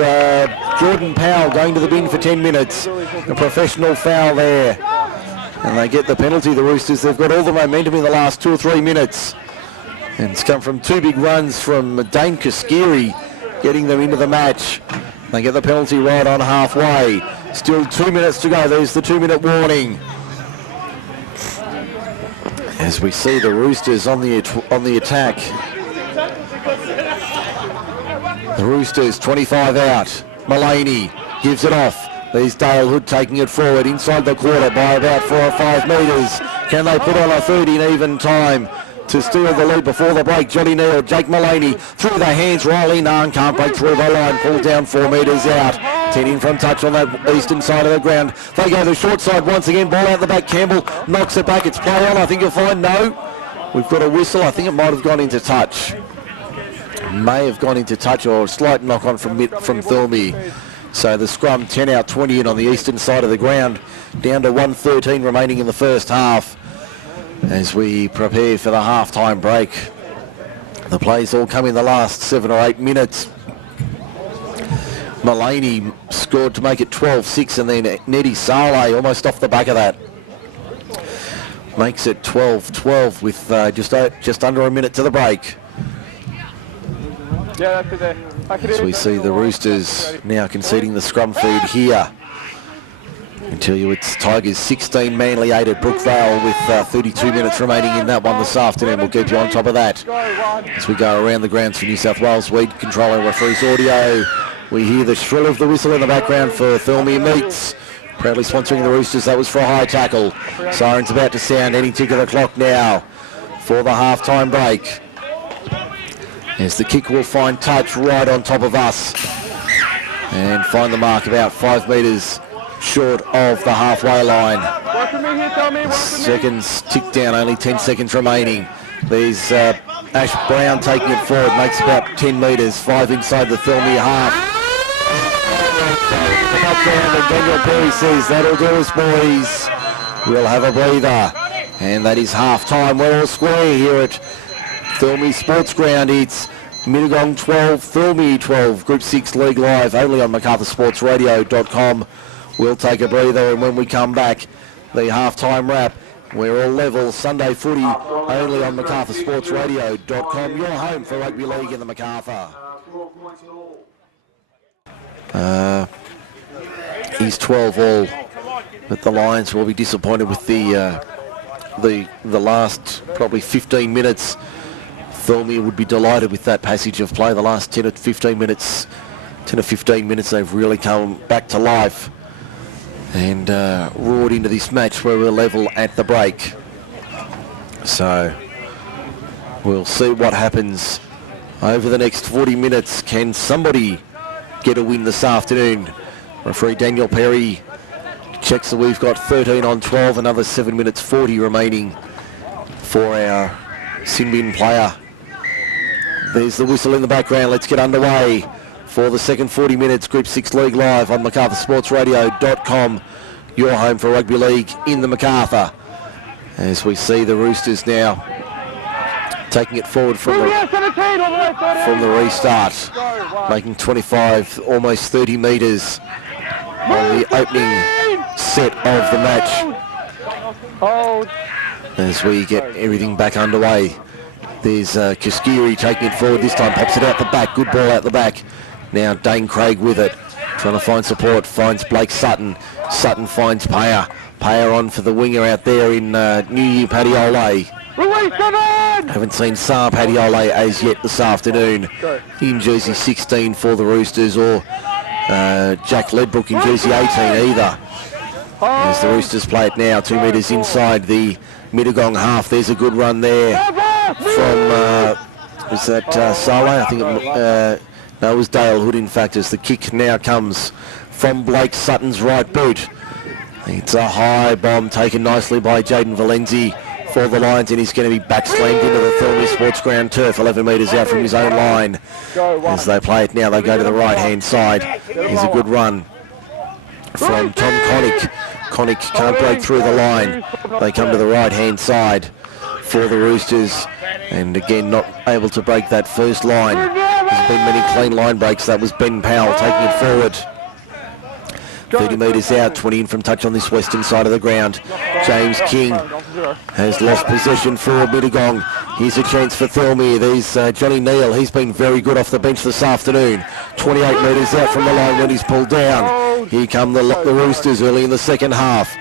Jordan Powell going to the bin for 10 minutes. A professional foul there. And they get the penalty, the Roosters. They've got all the momentum in the last 2 or 3 minutes. And it's come from 2 big runs from Dane Kaskiri, getting them into the match. They get the penalty right on halfway. Still 2 minutes to go. There's the 2-minute warning. As we see the Roosters on the attack. The Roosters 25 out. Mullaney gives it off. There's Dale Hood taking it forward inside the quarter by about 4 or 5 metres. Can they put on a 3rd in even time to steal the lead before the break? Johnny Neal, Jake Mullaney through the hands. Riley Nunn can't break through the line. Pulled down 4 metres out. 10 in from touch on that eastern side of the ground. They go to the short side once again. Ball out the back. Campbell knocks it back. It's play on. I think you'll find no. We've got a whistle. I think it might have gone into touch. May have gone into touch, or a slight knock on from Thirlmere. So the scrum 10 out, 20 in on the eastern side of the ground. Down to 1:13 remaining in the first half. As we prepare for the half-time break. The plays all come in the last 7 or 8 minutes. Mullaney scored to make it 12-6, and then Neddy Saleh almost off the back of that makes it 12-12 with just under a minute to the break. Yeah, that's it there. As we see the Roosters now conceding the scrum feed here. I tell you, it's Tigers 16, Manly 8 at Brookvale with 32 minutes remaining in that one this afternoon. We'll keep you on top of that as we go around the grounds for New South Wales. Weed controlling referee's audio. We hear the shrill of the whistle in the background for Thirlmere Meats. Proudly sponsoring the Roosters. That was for a high tackle. Siren's about to sound any tick of the clock now for the half-time break. As the kick will find touch right on top of us and find the mark about 5 metres short of the halfway line. Seconds tick down, only 10 seconds remaining. There's Ash Brown taking it forward, makes about 10 metres, 5 inside the Thirlmere half. And Daniel Perry says, that'll do us, boys. We'll have a breather. And that is half-time. We're all square here at Thirlmere Sports Ground. It's Mittagong 12, Thirlmere 12, Group 6 League Live, only on MacArthurSportsRadio.com. We'll take a breather, and when we come back, the half-time wrap. We're all level. Sunday footy, only on MacArthurSportsRadio.com. Your home for rugby league in the MacArthur. He's 12 all, but the Lions will be disappointed with the last probably 15 minutes. Thirlmere would be delighted with that passage of play. The last 10 or 15 minutes, they've really come back to life and roared into this match where we're level at the break. So we'll see what happens over the next 40 minutes. Can somebody get a win this afternoon? Referee Daniel Perry checks that we've got 13 on 12, another 7 minutes 40 remaining for our sin bin player. There's the whistle in the background. Let's get underway for the second 40 minutes. Group 6 League Live on MacArthurSportsRadio.com. Your home for rugby league in the MacArthur. As we see the Roosters now taking it forward from the restart, making 25, almost 30 metres on the opening set of the match. As we get everything back underway. There's Kaskiri taking it forward this time, pops it out the back, good ball out the back. Now Dane Craig with it, trying to find support, finds Blake Sutton. Sutton finds Payer. Payer on for the winger out there in New Year, Paddy Ole. Haven't seen Saar Paddy Ole as yet this afternoon in jersey 16 for the Roosters, or Jack Ledbrook in jersey 18 either. As the Roosters play it now, 2 metres inside the Mittagong half. There's a good run there from, is that Saleh? I think no, it was Dale Hood, in fact, as the kick now comes from Blake Sutton's right boot. It's a high bomb taken nicely by Jaden Valenzi for the Lions, and he's going to be back slammed into the Thirlmere Sports Ground turf, 11 metres out from his own line. As they play it now, they go to the right-hand side. Here's a good run from Tom Connick. Connick can't break through the line. They come to the right-hand side for the Roosters, and again not able to break that first line. There's been many clean line breaks. That was Ben Powell taking it forward. 30 metres out, 20 in from touch on this western side of the ground. James King has lost possession for Mittagong. Here's a chance for Thirlmere. There's Johnny Neal. He's been very good off the bench this afternoon. 28 metres out from the line when he's pulled down. Here come the Roosters early in the second half.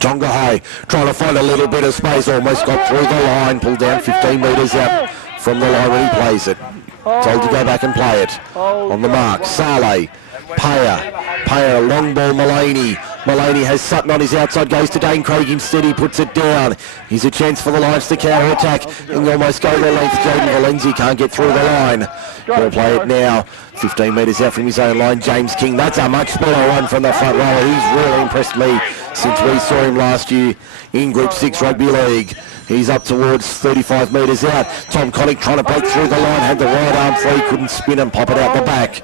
Tonga High trying to find a little bit of space. Almost got through the line. Pulled down 15 metres out from the line when he plays it. Told to go back and play it. On the mark, Saleh. Payer, long ball, Mullaney has Sutton on his outside, goes to Dane Craig instead, he puts it down. Here's a chance for the Lions to counter-attack and almost go their length. Jaden Valenzi can't get through the line. He'll play it now, 15 metres out from his own line. James King, that's a much better run from the front rower. He's really impressed me since we saw him last year in Group 6 Rugby League. He's up towards 35 metres out. Tom Connick trying to break through the line, had the right arm free, couldn't spin and pop it out the back.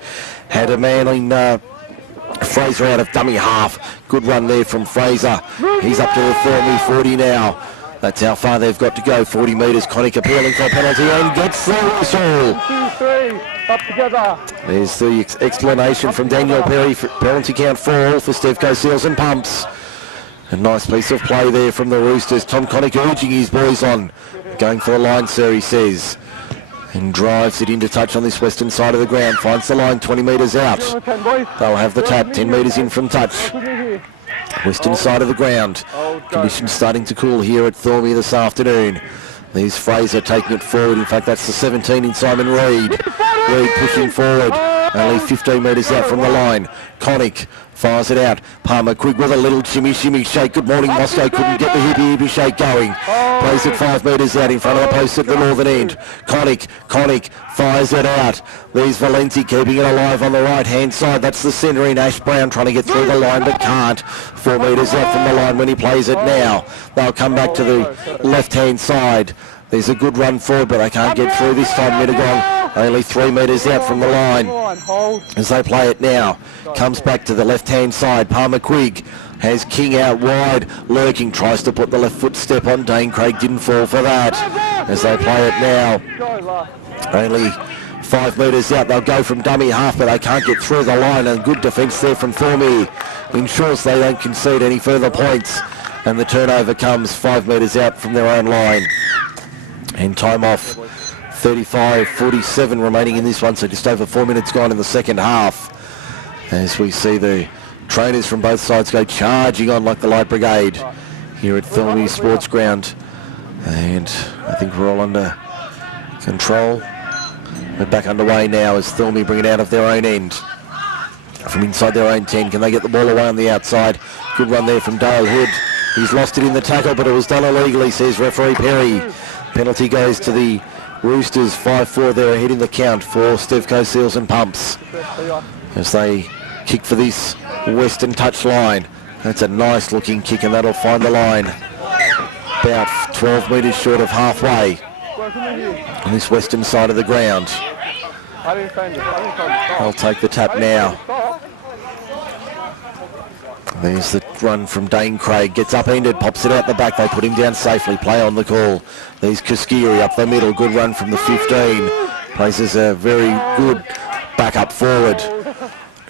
Had a man in Fraser out of dummy half. Good run there from Fraser. He's up to the Thirlmere 40 now. That's how far they've got to go. 40 metres. Connick appealing for a penalty and gets the whistle. 2, 3, up together. There's the explanation from Daniel Perry. For penalty count 4 for Stevco Seals and Pumps. A nice piece of play there from the Roosters. Tom Connick urging his boys on. Going for the line, sir, he says. And drives it into touch on this western side of the ground. Finds the line 20 metres out. They'll have the tap 10 metres in from touch. Western side of the ground. Conditions starting to cool here at Thirlmere this afternoon. There's Fraser taking it forward. In fact, that's the 17 in Simon Reid. Reid pushing forward. Only 15 metres out from the line. Connick fires it out. Palmer Quigg with a little shimmy shake. Good morning, Moscow. Couldn't get the hippie shake going. Plays it 5 metres out in front of the post at the northern end. Connick fires it out. There's Valenzi keeping it alive on the right-hand side. That's the centre in Ash Brown trying to get through the line but can't. 4 metres out from the line when he plays it now. They'll come back to the left-hand side. There's a good run forward, but they can't get through this time. Mittagong only 3 metres out from the line as they play it now. Comes back to the left-hand side. Palmer Quigg has King out wide. Lurking tries to put the left foot step on. Dane Craig didn't fall for that as they play it now. Only 5 metres out. They'll go from dummy half, but they can't get through the line. And good defence there from Thirlmere ensures they don't concede any further points. And the turnover comes 5 metres out from their own line. And time off. 35-47 remaining in this one, so just over 4 minutes gone in the second half. As we see the trainers from both sides go charging on like the Light Brigade here at Thirlmere Sports Ground. And I think we're all under control. We're back underway now as Thirlmere bring it out of their own end. From inside their own 10, can they get the ball away on the outside? Good run there from Dale Hood. He's lost it in the tackle, but it was done illegally, says referee Perry. Penalty goes to the Roosters. 5-4 there ahead in the count for Stevco Seals and Pumps as they kick for this western touch line. That's a nice looking kick and that'll find the line about 12 metres short of halfway on this western side of the ground. I'll take the tap now. There's the run from Dane Craig, gets upended, pops it out the back, they put him down safely, play on the call. There's Kuskiri up the middle, good run from the 15, places a very good back up forward.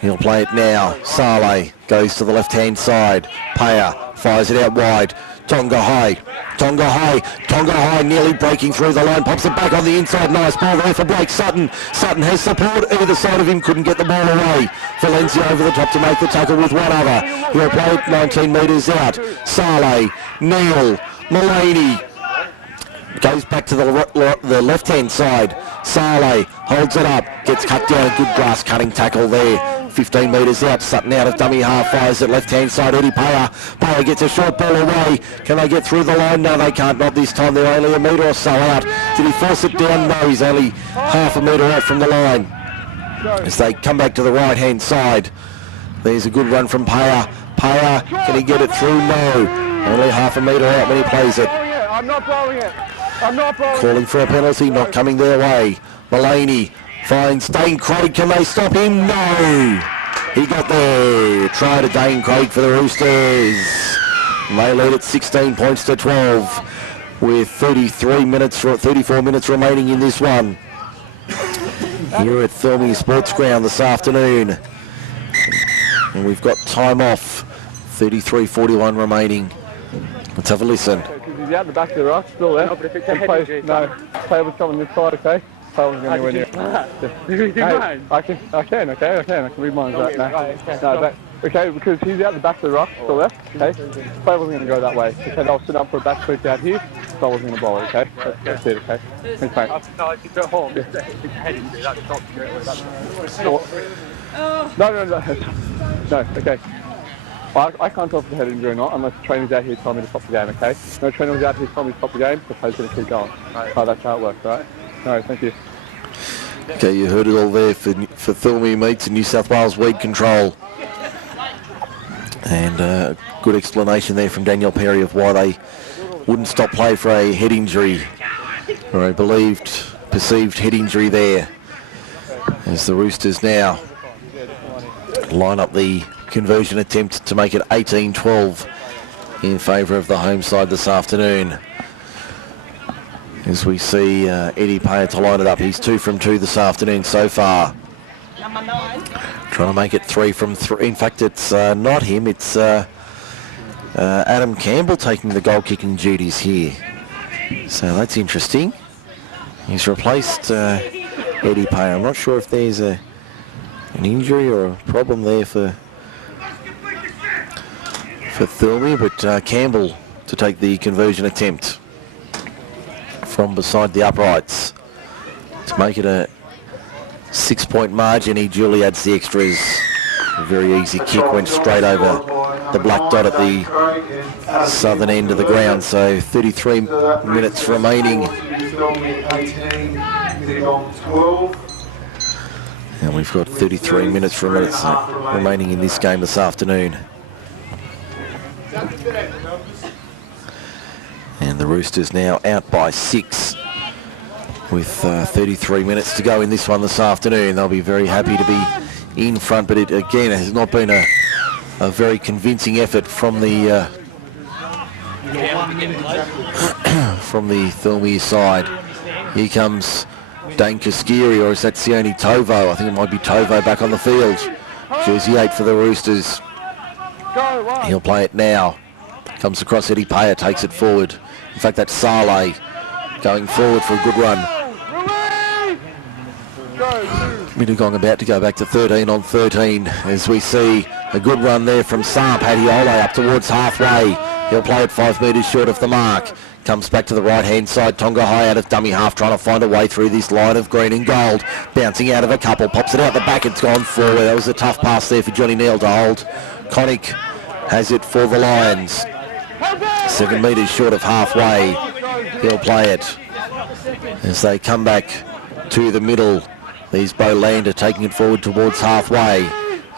He'll play it now. Saleh goes to the left-hand side. Payer fires it out wide. Tonga High nearly breaking through the line, pops it back on the inside. Nice ball there for Blake Sutton. Sutton has support either side of him, couldn't get the ball away. Valencia over the top to make the tackle with one other. He'll play it 19 metres out. Saleh, Neal, Mullaney goes back to the left-hand side. Saleh holds it up, gets cut down, a good grass cutting tackle there. 15 metres out, Sutton out of dummy half, fires at left-hand side, Eddie Payer. Payer gets a short ball away. Can they get through the line? No, they can't, not this time. They're only a metre or so out. Did he force it down? No, he's only half a metre out from the line. As they come back to the right-hand side, there's a good run from Payer. Payer, can he get it through? No. Only half a metre out when he plays it. I'm not blowing it. I'm not blowing it. Calling for a penalty, not coming their way. Mullaney finds Dane Craig. Can they stop him? No. He got there. Try to Dane Craig for the Roosters. They lead at 16 points to 12 with 34 minutes remaining in this one. Here at Thirlmere Sports Ground this afternoon. And we've got time off. 33:41 remaining. Let's have a listen. He's out the back of the rock, still there. No, but if it's a head, no. Player was coming this side, okay? Player wasn't anywhere near. I can read mine. Okay, because he's out the back of the rock, still there, okay? Player wasn't going to go that way. Okay, they'll sit up for a back sweep out here, so I wasn't going to bowl it, okay? That's it, okay? Thanks, mate. No, if it's at home, it's a head injury, that's not No, okay. I can't tell if it's a head injury or not unless the trainer's out here telling me to stop the game, okay? No trainer was out here telling me to stop the game, the player's going to keep going. Right. That's how it works, right? No, thank you. Okay, you heard it all there for Thirlmere Meats and New South Wales Weed Control. And good explanation there from Daniel Perry of why they wouldn't stop play for a head injury, or a perceived head injury there. As the Roosters now line up the conversion attempt to make it 18-12 in favour of the home side this afternoon. As we see Eddie Payer to line it up. He's 2 from 2 this afternoon so far. Trying to make it 3 from 3. In fact, it's not him. It's Adam Campbell taking the goal-kicking duties here. So that's interesting. He's replaced Eddie Payer. I'm not sure if there's an injury or a problem there for Thirlmere, but Campbell to take the conversion attempt from beside the uprights to make it a 6-point margin. He duly adds the extras. A very easy kick, went straight over the black dot at the southern end of the ground. So 33 minutes remaining. And we've got 33 minutes remaining in this game this afternoon. And the Roosters now out by 6 with 33 minutes to go in this one this afternoon. They'll be very happy to be in front, but it again has not been a very convincing effort from the Thirlmere side. Here comes Dane Kaskiri, or is that Sione Tovo? I think it might be Tovo back on the field. Jersey 8 for the Roosters. He'll play it now. Comes across Eddie Payer, takes it forward. In fact, that's Saleh going forward for a good run. Mittagong about to go back to 13 on 13 as we see a good run there from Saab Hadiole up towards halfway. He'll play it 5 metres short of the mark. Comes back to the right-hand side. Tonga High out of dummy half, trying to find a way through this line of green and gold. Bouncing out of a couple, pops it out the back. It's gone forward. That was a tough pass there for Johnny Neal to hold. Connick has it for the Lions. 7 metres short of halfway. He'll play it as they come back to the middle. These Bolander taking it forward towards halfway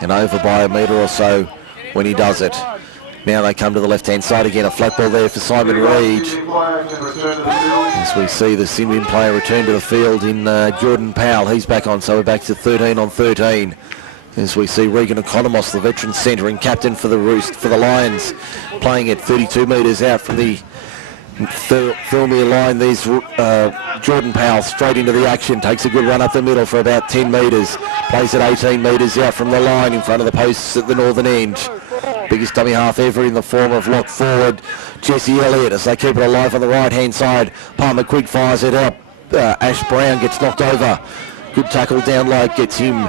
and over by a metre or so when he does it. Now they come to the left-hand side again. A flat ball there for Simon Reid. As we see the Symbian player return to the field in Jordan Powell. He's back on, so we're back to 13 on 13. As we see Regan Economos, the veteran centre and captain for the Lions, playing at 32 metres out from the Thirlmere line. There's Jordan Powell straight into the action, takes a good run up the middle for about 10 metres, plays at 18 metres out from the line in front of the posts at the northern end. Biggest dummy half ever in the form of lock forward Jesse Elliott as they keep it alive on the right hand side. Palmer Quigg fires it up. Ash Brown gets knocked over. Good tackle down low, gets him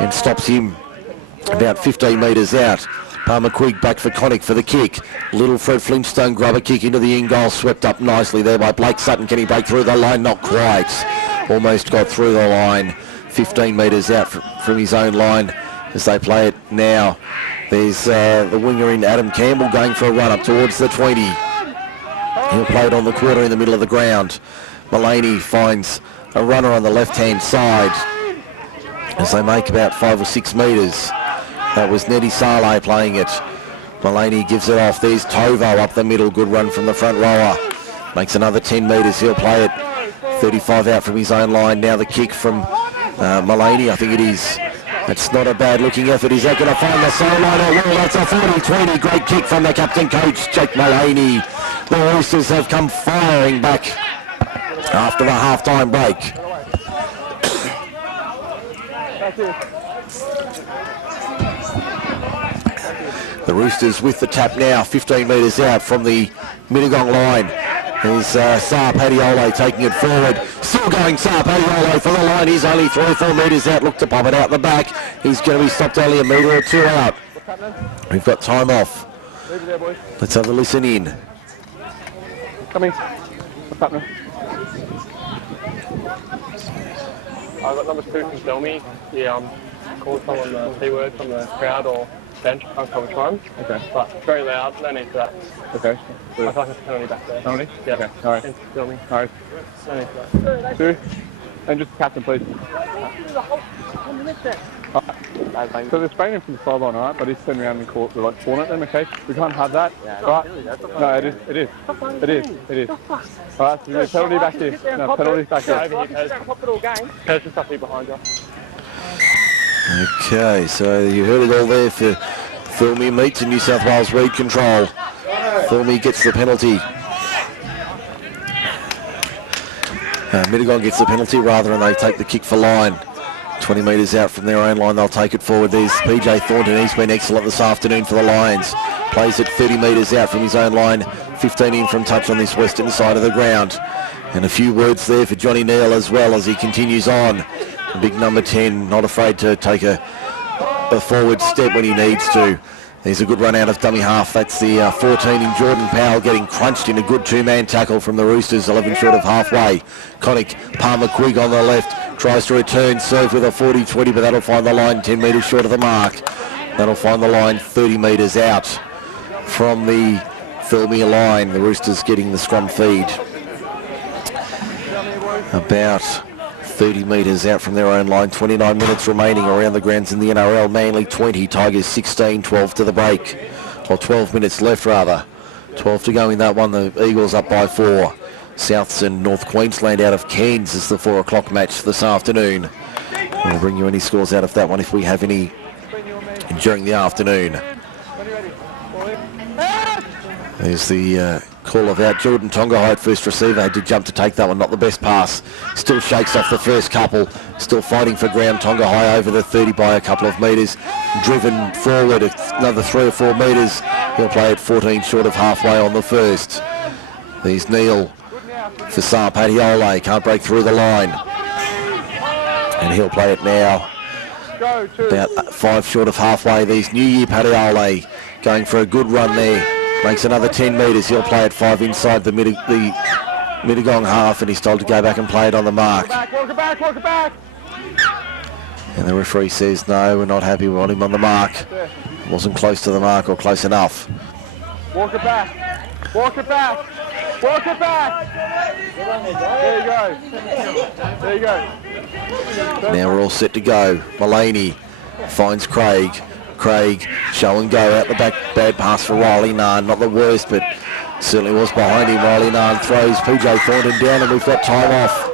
and stops him about 15 metres out. Palmer Quigg back for Connick for the kick. Little Fred Flintstone grubber kick into the in goal, swept up nicely there by Blake Sutton. Can he break through the line? Not quite. Almost got through the line. 15 metres out from his own line as they play it now. There's the winger in Adam Campbell going for a run up towards the 20. He'll play it on the quarter in the middle of the ground. Mullaney finds a runner on the left-hand side as they make about 5 or 6 metres. That was Neddy Saleh playing it Mullaney gives it off. There's Tovo up the middle. Good run from the front rower. Makes another 10 metres. He'll play it 35 out from his own line. Now the kick from Mullaney, I think it is. That's not a bad looking effort. Is that going to find the sideline? Oh, well, that's a 40-20. Great kick from the captain coach, Jake Mullaney. The Roosters have come firing back after the half-time break. The Roosters with the tap now, 15 metres out from the Mittagong line. There's Saapadiole taking it forward. Still going Saapadiole for the line. He's only 3 or 4 metres out. Look to pop it out the back. He's going to be stopped only a metre or 2 out. We've got time off. Let's have a listen in. Come in. What's happening? I've got number 2 from Thirlmere. Yeah, called someone the T-word from the crowd or bench. I can't tell which one. Okay. But it's very loud. No need for that. Okay. I feel like it's a penalty back there. Penalty? Yeah. Okay. All right. Thirlmere. All right. No need for that. 2. And just captain, please. So they're spraying him from the sideline, alright, but he's turning around and call like corner at them, okay? We can't have that. Right? No, it is. Alright, so there's a penalty back here. No, penalty's back there. Pez just up here behind you. Okay, so you heard it all there for Thirlmere meets in New South Wales read control. Thirlmere gets the penalty. Mittagong gets the penalty rather, and they take the kick for line. 20 metres out from their own line, they'll take it forward. There's PJ Thornton, he's been excellent this afternoon for the Lions. Plays it 30 metres out from his own line, 15 in from touch on this western side of the ground. And a few words there for Johnny Neal as well as he continues on. The big number 10, not afraid to take a forward step when he needs to. There's a good run out of dummy half. That's the 14 in Jordan Powell getting crunched in a good 2-man tackle from the Roosters, 11 short of halfway. Connick, Palmer Quigg on the left, tries to return, serve with a 40-20, but that'll find the line 10 metres short of the mark. That'll find the line 30 metres out from the Thirlmere line. The Roosters getting the scrum feed. About 30 metres out from their own line, 29 minutes remaining around the grounds in the NRL. Manly 20, Tigers 16, 12 to the break. Or 12 minutes left rather. 12 to go in that one, the Eagles up by 4. Souths and North Queensland out of Cairns is the 4 o'clock match this afternoon. We'll bring you any scores out of that one if we have any during the afternoon. There's the call of out. Jordan Tonga first receiver, had to jump to take that one, not the best pass. Still shakes off the first couple, still fighting for ground. Tonga over the 30 by a couple of metres. Driven forward another 3 or 4 metres. He'll play it 14 short of halfway on the first. There's Neal for Saapadiole, can't break through the line. And he'll play it now about 5 short of halfway. There's New Year Padiole going for a good run there. Makes another 10 metres. He'll play it 5 inside the Mittagong half, and he's told to go back and play it on the mark. Walk it back. And the referee says, no, we're not happy. We want him on the mark. Wasn't close to the mark or close enough. Walk it back. There you go. Now we're all set to go. Mullaney finds Craig. Craig, show and go out the back. Bad pass for Riley Narn. Not the worst, but certainly was behind him. Riley Narn throws PJ Thornton down, and we've got time off.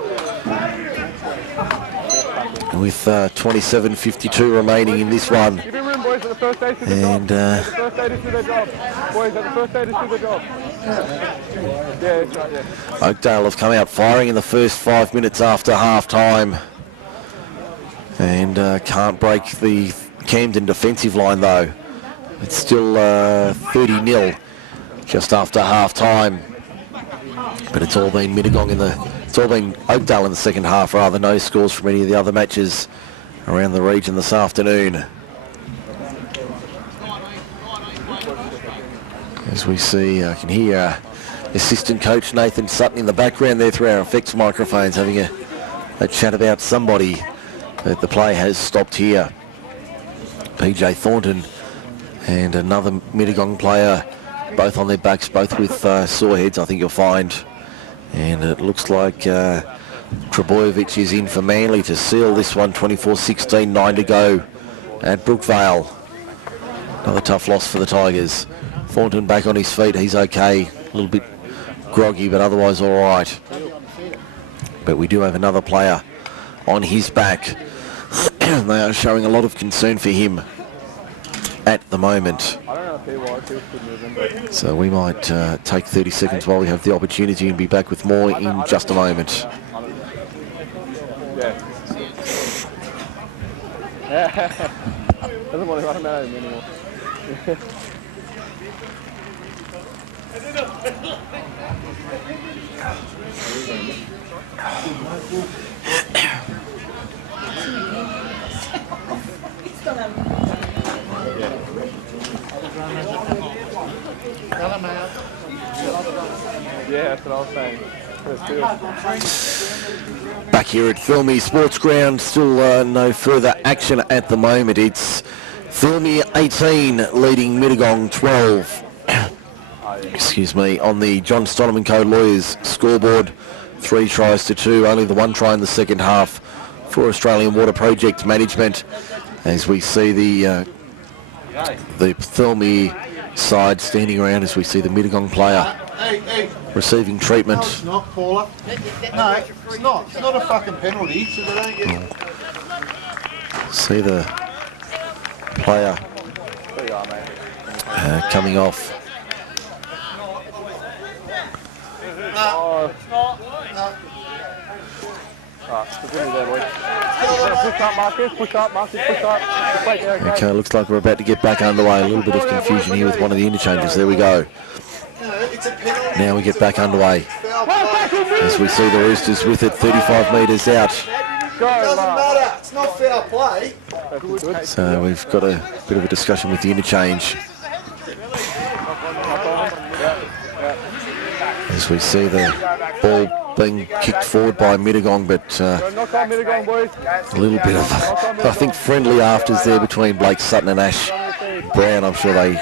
With 27:52 remaining in this one. Give him room, boys, at the first aid to the And job. The first aid is to their job. Boys, at the first aid is to their job. Yeah, that's right, yeah. Oakdale have come out firing in the first 5 minutes after half-time. And can't break the Camden defensive line though. It's still 30-0 just after half-time. But it's all been Mittagong it's all been Oakdale in the second half rather. No scores from any of the other matches around the region this afternoon. As we see, I can hear assistant coach Nathan Sutton in the background there through our effects microphones having a chat about somebody. But the play has stopped here. PJ Thornton and another Mittagong player, both on their backs, both with sore heads, I think you'll find. And it looks like Trebojevic is in for Manly to seal this one. 24-16, 9 to go at Brookvale. Another tough loss for the Tigers. Thornton back on his feet. He's okay. A little bit groggy, but otherwise all right. But we do have another player on his back. They are showing a lot of concern for him at the moment. So we might take 30 seconds while we have the opportunity and be back with more in just a moment. Doesn't want to run him out of him anymore. Yeah, that's what I was saying. Back here at Thirlmere Sports Ground, still no further action at the moment. It's Thirlmere 18 leading Mittagong 12. Excuse me, on the John Stoneman Co. Lawyers scoreboard. 3 tries to 2, only the 1 try in the second half for Australian Water Project Management. As we see the Thirlmere side standing around as we see the Mittagong player receiving treatment. No, it's not, Paula. No, it's not. It's not a fucking penalty, so they don't get... See the player coming off. No. No. Push up, Marcus. Push up, Marcus. Push up. Okay, looks like we're about to get back underway. A little bit of confusion here with one of the interchanges. There we go. Now we get back underway. As we see the Roosters with it 35 metres out. It doesn't matter. It's not foul play. So we've got a bit of a discussion with the interchange. As we see the ball being kicked forward by Mittagong, but a little bit of, I think, friendly afters there between Blake Sutton and Ash Brown. I'm sure they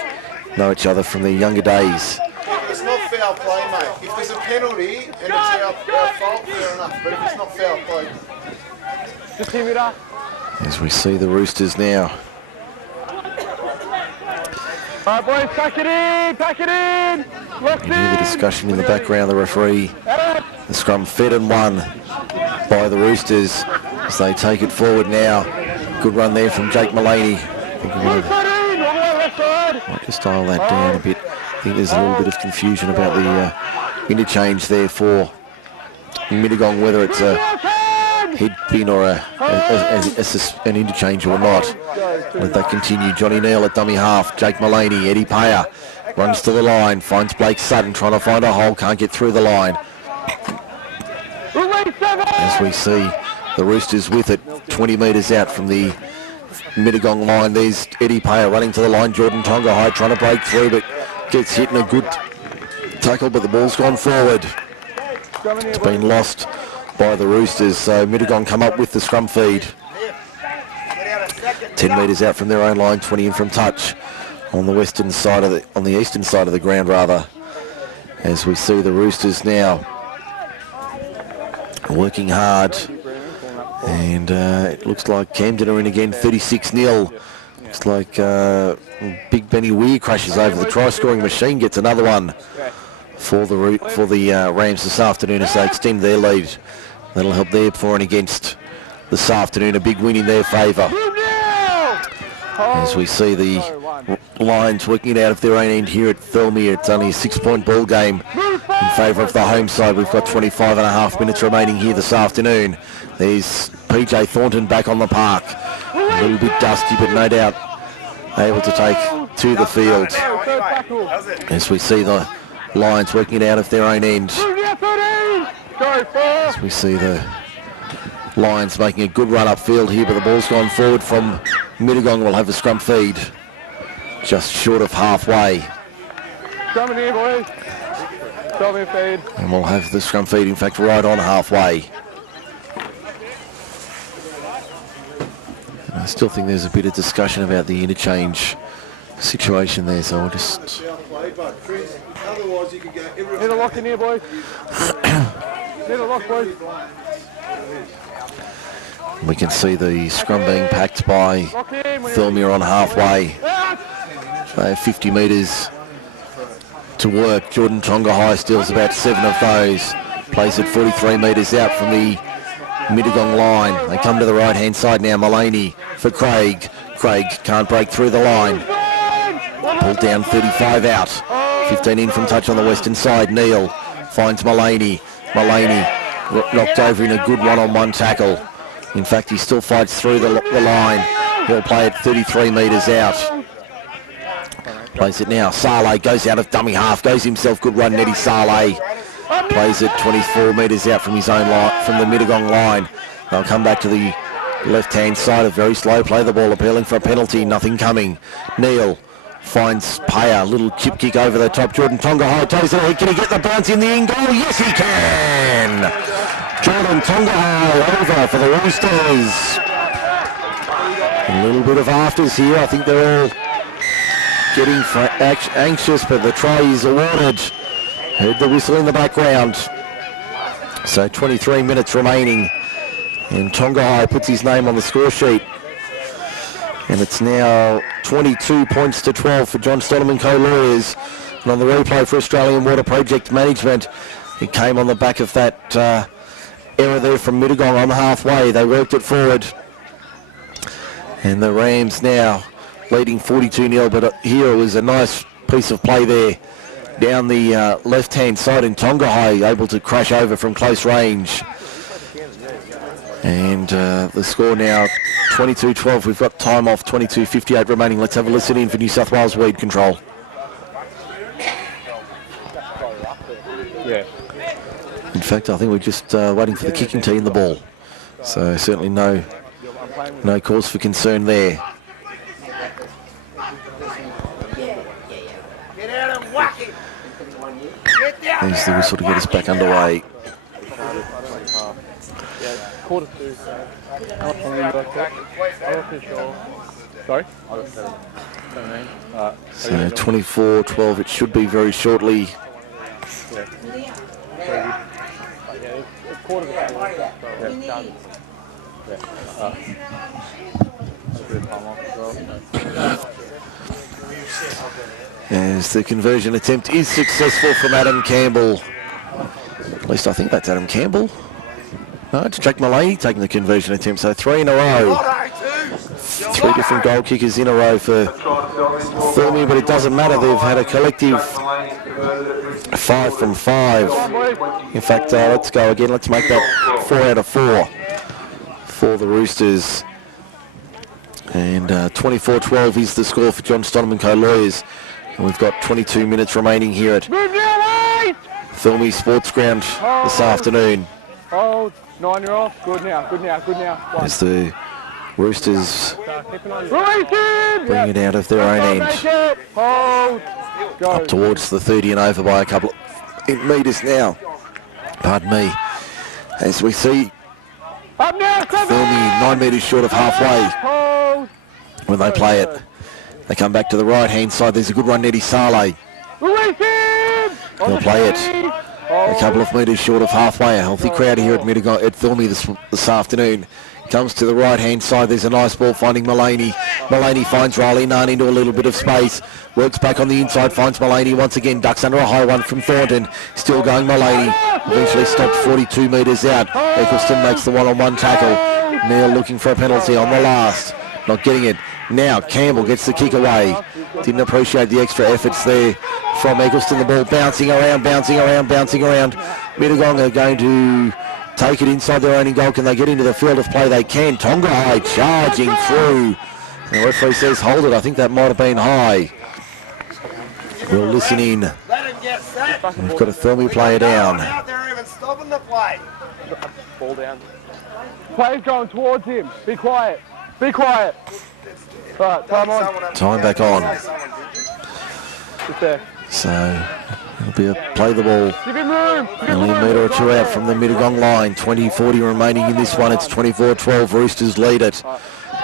know each other from their younger days. It's not foul play, mate. If there's a penalty and it's our fault, fair enough. But if it's not foul play... As we see the Roosters now. All right, boys, pack it in, pack it in. You can hear the discussion in the background. The referee, the scrum fed and won by the Roosters as they take it forward now. Good run there from Jake Mullaney. I think we're might just dial that down a bit. I think there's a little bit of confusion about the interchange there for Mittagong, whether it's a head pin or an interchange or not. Let that continue. Johnny Neal at dummy half. Jake Mullaney, Eddie Payer runs to the line, finds Blake Sutton trying to find a hole, can't get through the line. As we see the Roosters with it 20 metres out from the Mittagong line. There's Eddie Payer running to the line. Jordan Tonga High trying to break through, but gets hit in a good tackle, but the ball's gone forward. It's been lost by the Roosters, so Mittagong come up with the scrum feed. 10 metres out from their own line, 20 in from touch on the eastern side of the ground rather. As we see the Roosters now working hard, and it looks like Camden are in again, 36-0. Looks like Big Benny Weir crashes over the try-scoring machine, gets another one for the Rams this afternoon as they extend their lead. That'll help their for and against this afternoon, a big win in their favour. As we see the Lions working it out of their own end here at Thirlmere. It's only a 6-point ball game in favour of the home side. We've got 25 and a half minutes remaining here this afternoon. There's PJ Thornton back on the park. A little bit dusty, but no doubt able to take to the field. As we see the Lions working it out of their own end. As we see the Lions making a good run upfield here, but the ball's gone forward from Mittagong. Will have a scrum feed just short of halfway. Scrum in here, boys. Scrum in feed. And we'll have the scrum feed, in fact, right on halfway. And I still think there's a bit of discussion about the interchange situation there, so I'll just... Need a lock in here, boys. Need a lock, boys. We can see the scrum being packed by Thirlmere on halfway. 50 metres to work. Jordan Tonga High steals about 7 of those. Plays it 43 metres out from the Mittagong line. They come to the right-hand side now. Mullaney for Craig. Craig can't break through the line. Pulled down 35 out. 15 in from touch on the western side. Neil finds Mullaney. Mullaney knocked over in a good one-on-one tackle. In fact, he still fights through the line. He'll play it 33 metres out. Plays it now. Saleh goes out of dummy half. Goes himself. Good run, Nettie Saleh. Plays it 24 metres out from his own line, from the Mittagong line. They'll come back to the left-hand side. A very slow play the ball, appealing for a penalty. Nothing coming. Neil finds Payer. Little chip kick over the top. Jordan Tonga High toes it ahead. Can he get the bounce in the in goal? Yes, he can! Jordan Tonga High over for the Roosters. A little bit of afters here. I think they're all getting anxious, but the try is awarded. Heard the whistle in the background. So 23 minutes remaining. And Tonga High puts his name on the score sheet. And it's now 22 points to 12 for John Stoneman Co-Lawyers. And on the replay for Australian Water Project Management, it came on the back of that error there from Mittagong on the halfway. They worked it forward. And the Rams now leading 42-0, but here it was a nice piece of play there down the left-hand side, and Tonga High able to crash over from close range. And the score now 22-12. We've got time off, 22:58 remaining. Let's have a listen in for New South Wales Weed Control. Yeah. In fact, I think we're just waiting for the kicking tee in the ball. So certainly no cause for concern there. There's the whistle to get us back underway. Sorry? So 24-12, it should be very shortly. As the conversion attempt is successful from Adam Campbell. At least I think that's Adam Campbell. No, it's Jack Mullaney taking the conversion attempt. So 3 in a row. 3 different goal kickers in a row for Thirlmere, but it doesn't matter. They've had a collective 5 from 5. In fact, let's go again. Let's make that 4 out of 4 for the Roosters. And 24-12 is the score for John Stoneman Co-Lawyers. And we've got 22 minutes remaining here at Thirlmere Sports Ground this afternoon. Hold, 9-year-old, good now, good now, good now. As the Roosters bring it out of their own end. Up towards the 30 and over by a couple of metres now. Pardon me. As we see Thirlmere 9 metres short of halfway when they play it. They come back to the right-hand side. There's a good run, Nettie Saleh. They'll play it a couple of metres short of halfway. A healthy crowd here at Mittagong at Thirlmere this afternoon. Comes to the right-hand side. There's a nice ball finding Mullaney. Mullaney finds Riley Nunn into a little bit of space. Works back on the inside, finds Mullaney once again. Ducks under a high one from Thornton. Still going Mullaney. Eventually stopped 42 metres out. Eccleston makes the one-on-one tackle. Neil looking for a penalty on the last. Not getting it. Now Campbell gets the kick away. Didn't appreciate the extra efforts there from Eccleston. The ball bouncing around, bouncing around, bouncing around. Mittagong are going to take it inside their own goal. Can they get into the field of play? They can. Tonga High charging through. The referee says hold it. I think that might have been high. We'll listen in. We've got a Thirlmere player down. Ball down. Player's going towards him. Be quiet. Be quiet. Right, time on. Time back on. Just there. So it'll be a play the ball. Give him room. Only a metre or two out from the Mittagong line. 20-40 remaining in this one. It's 24-12. Roosters lead it.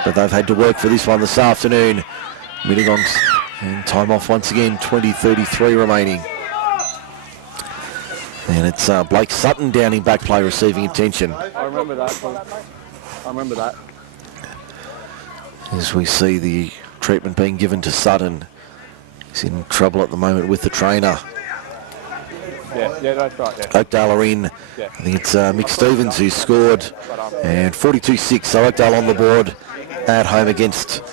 But they've had to work for this one this afternoon. Mittagong's and time off once again. 20-33 remaining. And it's Blake Sutton down in back play receiving attention. I remember that. I remember that. As we see the treatment being given to Sutton. He's in trouble at the moment with the trainer. Yeah, that's right, yeah. Oakdale are in. Yeah. I think it's Mick Stevens who scored. And 42-6, so Oakdale on the board at home against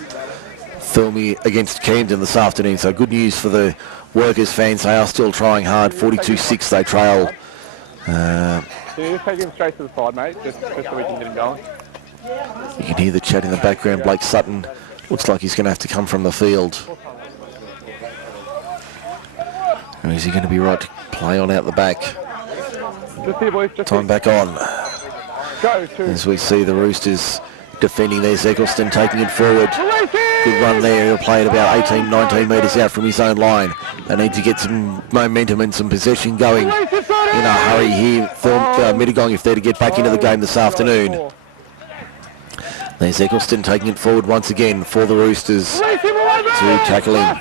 Thirlmere, against Camden this afternoon. So good news for the Workers fans. They are still trying hard. 42-6 they trail. So you just take him straight to the side, mate, just so we can get him going. You can hear the chat in the background. Blake Sutton looks like he's going to have to come from the field. Or is he going to be right to play on out the back? Just here, boys. Just Time back on. Go, as we see the Roosters defending there. Eccleston taking it forward. Good run there. He'll play it about 18, 19 metres out from his own line. They need to get some momentum and some possession going in a hurry here. Mittagong, if they're to get back into the game this afternoon. There's Eccleston taking it forward once again for the Roosters to tackle him.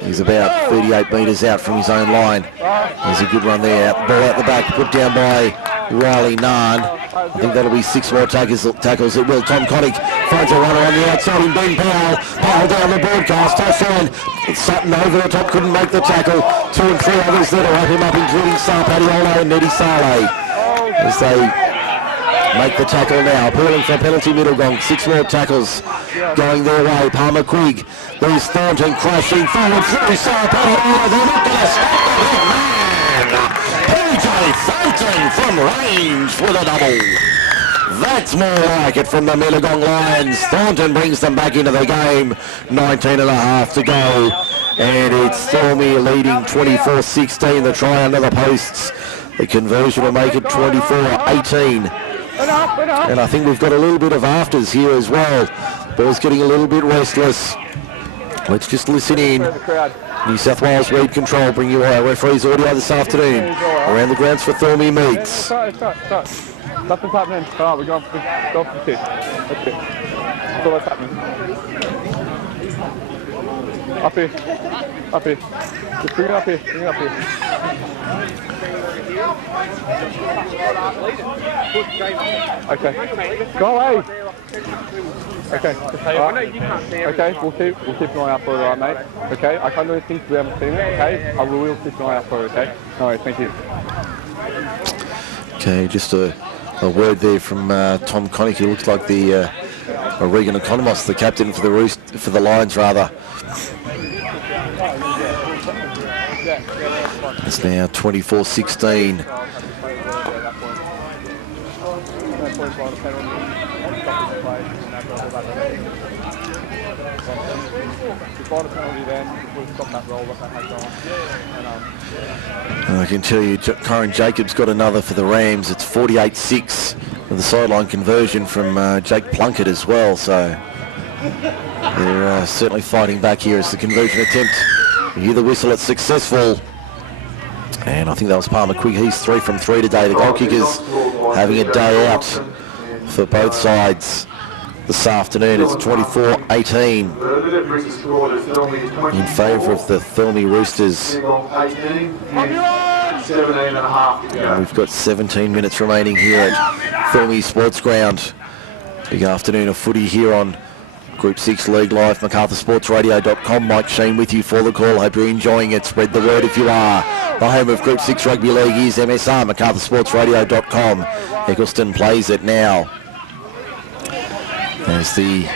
He's about 38 metres out from his own line. There's a good run there. Ball out the back, put down by Riley Narn. I think that'll be 6 more tackles. It will. Tom Connick finds a runner on the outside in Ben Powell. Powell down the broadcast. Touchline. Sutton over the top, couldn't make the tackle. 2 and 3 others there to wrap him up, including Sarpadiola and Neddy Saleh. As they make the tackle now. Appealing for penalty, Mittagong. 6 more tackles going their way. Palmer Quigg. There's Thornton crashing forward through Sarpadiola. They're not going to stop the big man. PJ Thornton from range with a double. That's more like it from the Mittagong Lions. Thornton brings them back into the game. 19 and a half to go. And it's Thirlmere leading 24-16. The try under the posts. The conversion will make it 24-18. And I think we've got a little bit of afters here as well. Ball's getting a little bit restless. Let's just listen in. New South Wales Read Control bring you our referee's audio this afternoon. Around the grounds for Thirlmere meets. Start. Nothing's happening. All right, we're going for the pitch. That's it. That's all that's happening. Up here. Just bring it up here. Okay. Go away. Okay. Okay, we'll keep an eye out for it, alright, mate. Okay, I can't do anything because we haven't seen it, okay? I will keep an eye out for it, okay? Alright, thank you. Okay, just a word there from Tom Connick, who looks like the Regan Economos, the captain for the Lions, rather. It's now 24-16. And I can tell you, Kyron Jacobs got another for the Rams. It's 48-6 with a sideline conversion from Jake Plunkett as well. So they're certainly fighting back here as the conversion attempt. You hear the whistle, it's successful. And I think that was Palmer Quigg. He's 3 from 3 today. The goal kickers having a day out for both sides this afternoon. It's 24-18 in favour of the Thirlmere Roosters. And we've got 17 minutes remaining here at Thirlmere Sports Ground. Big afternoon of footy here on Group 6 League Live, MacArthurSportsRadio.com. Mike Shean with you for the call. Hope you're enjoying it. Spread the word if you are. The home of Group 6 Rugby League is MSR, MacArthurSportsRadio.com. Eccleston plays it now. As the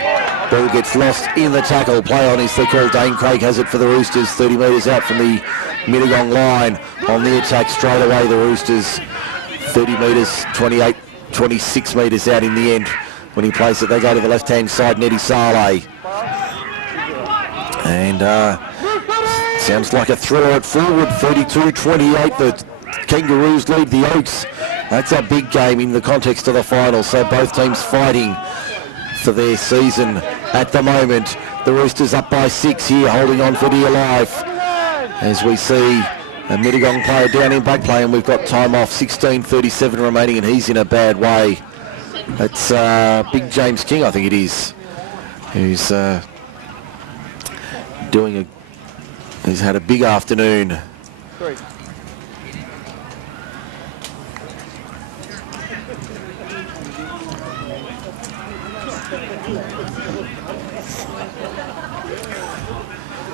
ball gets lost in the tackle. Play on is the call. Dane Craig has it for the Roosters. 30 metres out from the Mittagong line. On the attack straight away, the Roosters. 30 metres, 26 metres out in the end. When he plays it, they go to the left-hand side, Neddy Saleh. And sounds like a thriller at forward, 32-28. The Kangaroos lead the Oaks. That's a big game in the context of the final. So both teams fighting for their season at the moment. The Roosters up by 6 here, holding on for dear life. As we see a Mittagong player down in back play, and we've got time off, 16:37 remaining, and he's in a bad way. That's Big James King, I think it is, who's he's had a big afternoon.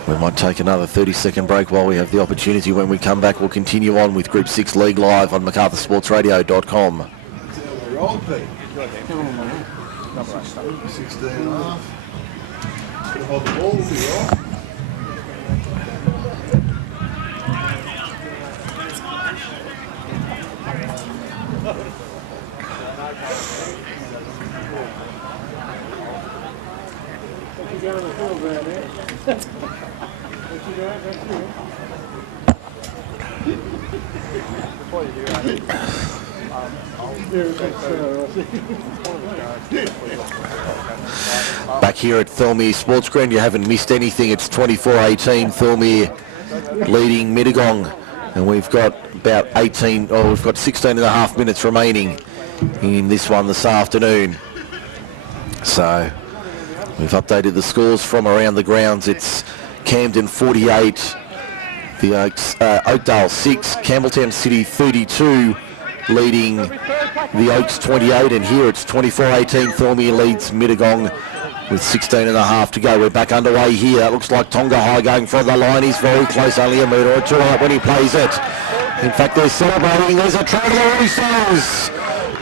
We might take another 30-second break while we have the opportunity. When we come back, we'll continue on with Group 6 League live on MacArthurSportsRadio.com. 16.5. Hold the ball, be off. Back here at Thirlmere Sports Ground, you haven't missed anything. It's 24-18, Thirlmere leading Mittagong, and we've got about 16 and a half minutes remaining in this one this afternoon. So we've updated the scores from around the grounds. It's Camden 48, the Oaks, Oakdale 6, Campbelltown City 32, leading the Oaks 28, and here it's 24-18. Thirlmere leads Mittagong with 16 and a half to go. We're back underway here. That looks like Tonga High going for the line. He's very close, only a metre or two out when he plays it. In fact, they're celebrating. There's a try to the Roosters.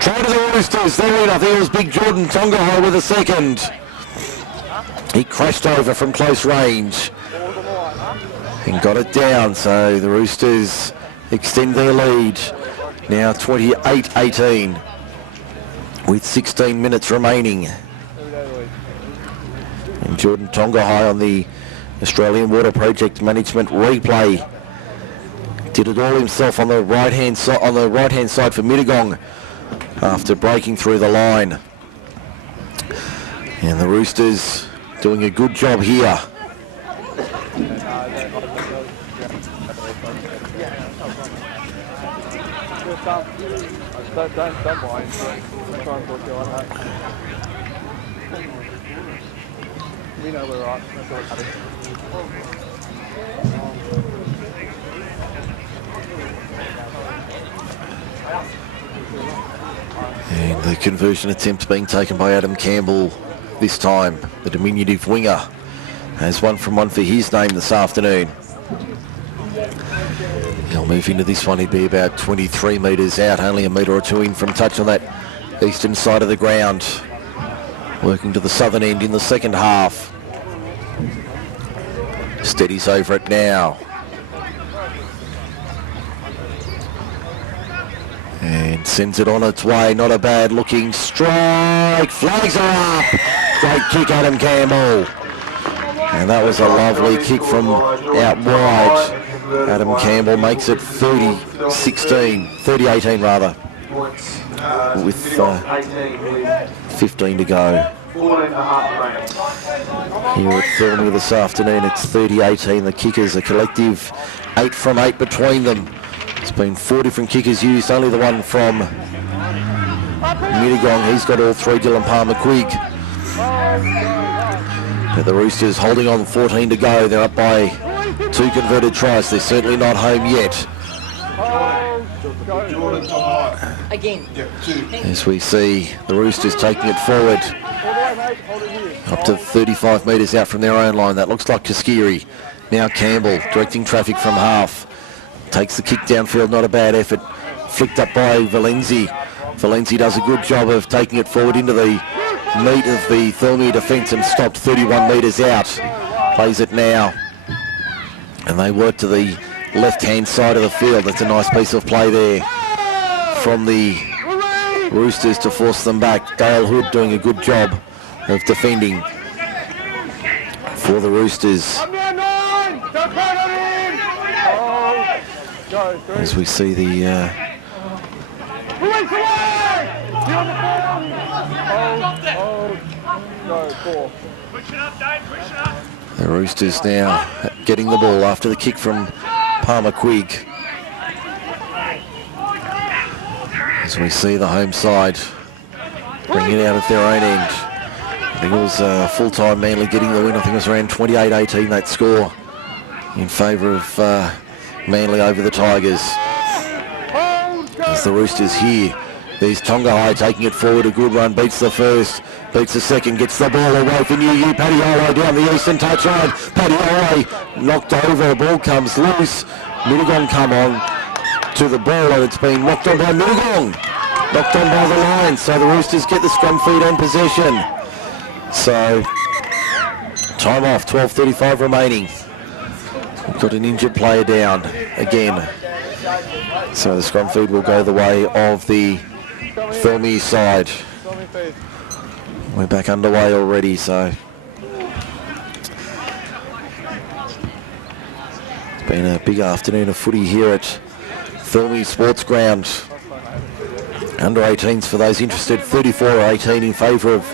Try to the Roosters. There I think it was Big Jordan Tonga High with a second. He crashed over from close range and got it down, so the Roosters extend their lead. Now 28-18 with 16 minutes remaining. And Jordan Tonga High on the Australian Water Project Management replay did it all himself on the right hand side for Mittagong after breaking through the line. And the Roosters doing a good job here. Don't mind. Try and put you on that. We know we're right. That's all that is. And the conversion attempt being taken by Adam Campbell this time. The diminutive winger has 1 from 1 for his name this afternoon. He'll move into this one. He'd be about 23 metres out, only a metre or two in from touch on that eastern side of the ground. Working to the southern end in the second half. Steadies over it now. And sends it on its way. Not a bad looking strike. Flags are up. Great kick, Adam Campbell. And that was a lovely kick from out wide. Adam Campbell makes it 30-18 rather, with 15 to go. Here at Thirlmere this afternoon, it's 30-18. The kickers, a collective 8 from 8 between them. It's been 4 different kickers used, only the one from Mittagong. He's got all 3, Dylan Palmer-Quigg. But the Roosters holding on, 14 to go. They're up by 2 converted tries. They're certainly not home yet. Again. As we see the Roosters taking it forward up to 35 metres out from their own line. That looks like Tuskiri. Now Campbell directing traffic from half. Takes the kick downfield, not a bad effort. Flicked up by Valenzi. Valenzi does a good job of taking it forward into the meat of the Thirlmere defence and stopped 31 metres out. Plays it now. And they work to the left-hand side of the field. That's a nice piece of play there from the Roosters to force them back. Dale Hood doing a good job of defending for the Roosters. As we see the the Roosters now getting the ball after the kick from Palmer-Quigg. As we see the home side bring it out at their own end. I think it was full-time Manly getting the win. I think it was around 28-18 that score in favour of Manly over the Tigers. As the Roosters here, there's Tonga High taking it forward. A good run, beats the first. beats the second, gets the ball away for New Paddy down the eastern touchline. Paddy knocked over, the ball comes loose. Mittagong come on to the ball, and it's been knocked on by Mittagong. Knocked on by the Lions, so the Roosters get the scrum feed on possession. So, time off, 12:35 remaining. We've got an injured player down again. So the scrum feed will go the way of the Thirlmere side. We're back underway already, so it's been a big afternoon of footy here at Thirlmere Sports Ground. Under 18s for those interested, 34-18 in favour of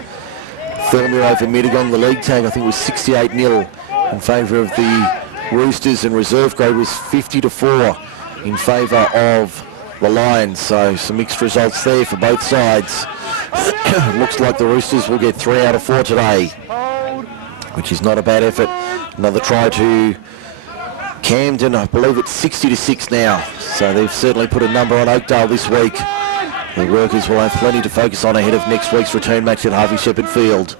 Thirlmere over Mittagong. The league tag I think was 68-0 in favour of the Roosters, and reserve grade was 50-4 in favour of the Lions. So some mixed results there for both sides. Looks like the Roosters will get 3 out of 4 today, which is not a bad effort. Another try to Camden, I believe it's 60-6 now. So they've certainly put a number on Oakdale this week. The workers will have plenty to focus on ahead of next week's return match at Harvey Shepherd Field.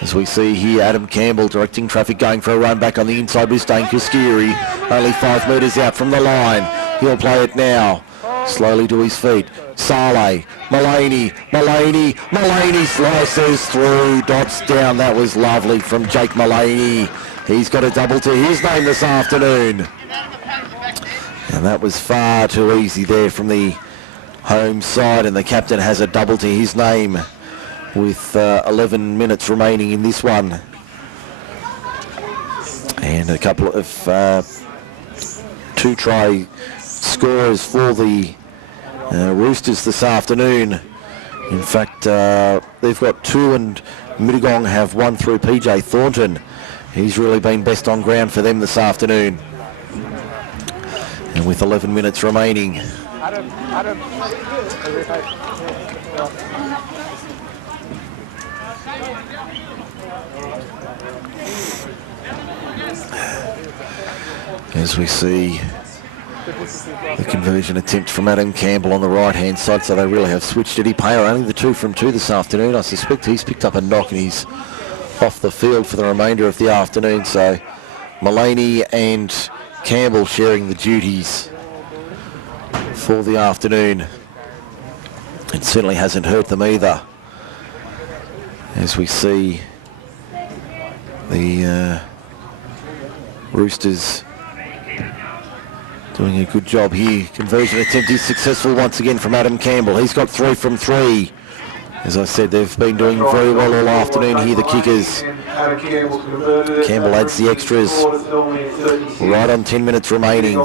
As we see here, Adam Campbell directing traffic, going for a run back on the inside with Dane Kuskiri. Only 5 metres out from the line. He'll play it now. Slowly to his feet. Saleh, Mullaney slices through, dots down. That was lovely from Jake Mullaney. He's got a double to his name this afternoon. And that was far too easy there from the home side, and the captain has a double to his name with 11 minutes remaining in this one. And a couple of 2-try scorers for the Roosters this afternoon. In fact, they've got 2, and Mittagong have 1 through PJ Thornton. He's really been best on ground for them this afternoon. And with 11 minutes remaining. As we see the conversion attempt from Adam Campbell on the right-hand side, so they really have switched Eddie Payer. Only the 2 from 2 this afternoon. I suspect he's picked up a knock and he's off the field for the remainder of the afternoon. So Mullaney and Campbell sharing the duties for the afternoon. It certainly hasn't hurt them either. As we see the Roosters doing a good job here. Conversion attempt is successful once again from Adam Campbell. He's got 3 from 3. As I said, they've been doing very well all afternoon here, the kickers. Campbell adds the extras right on 10 minutes remaining.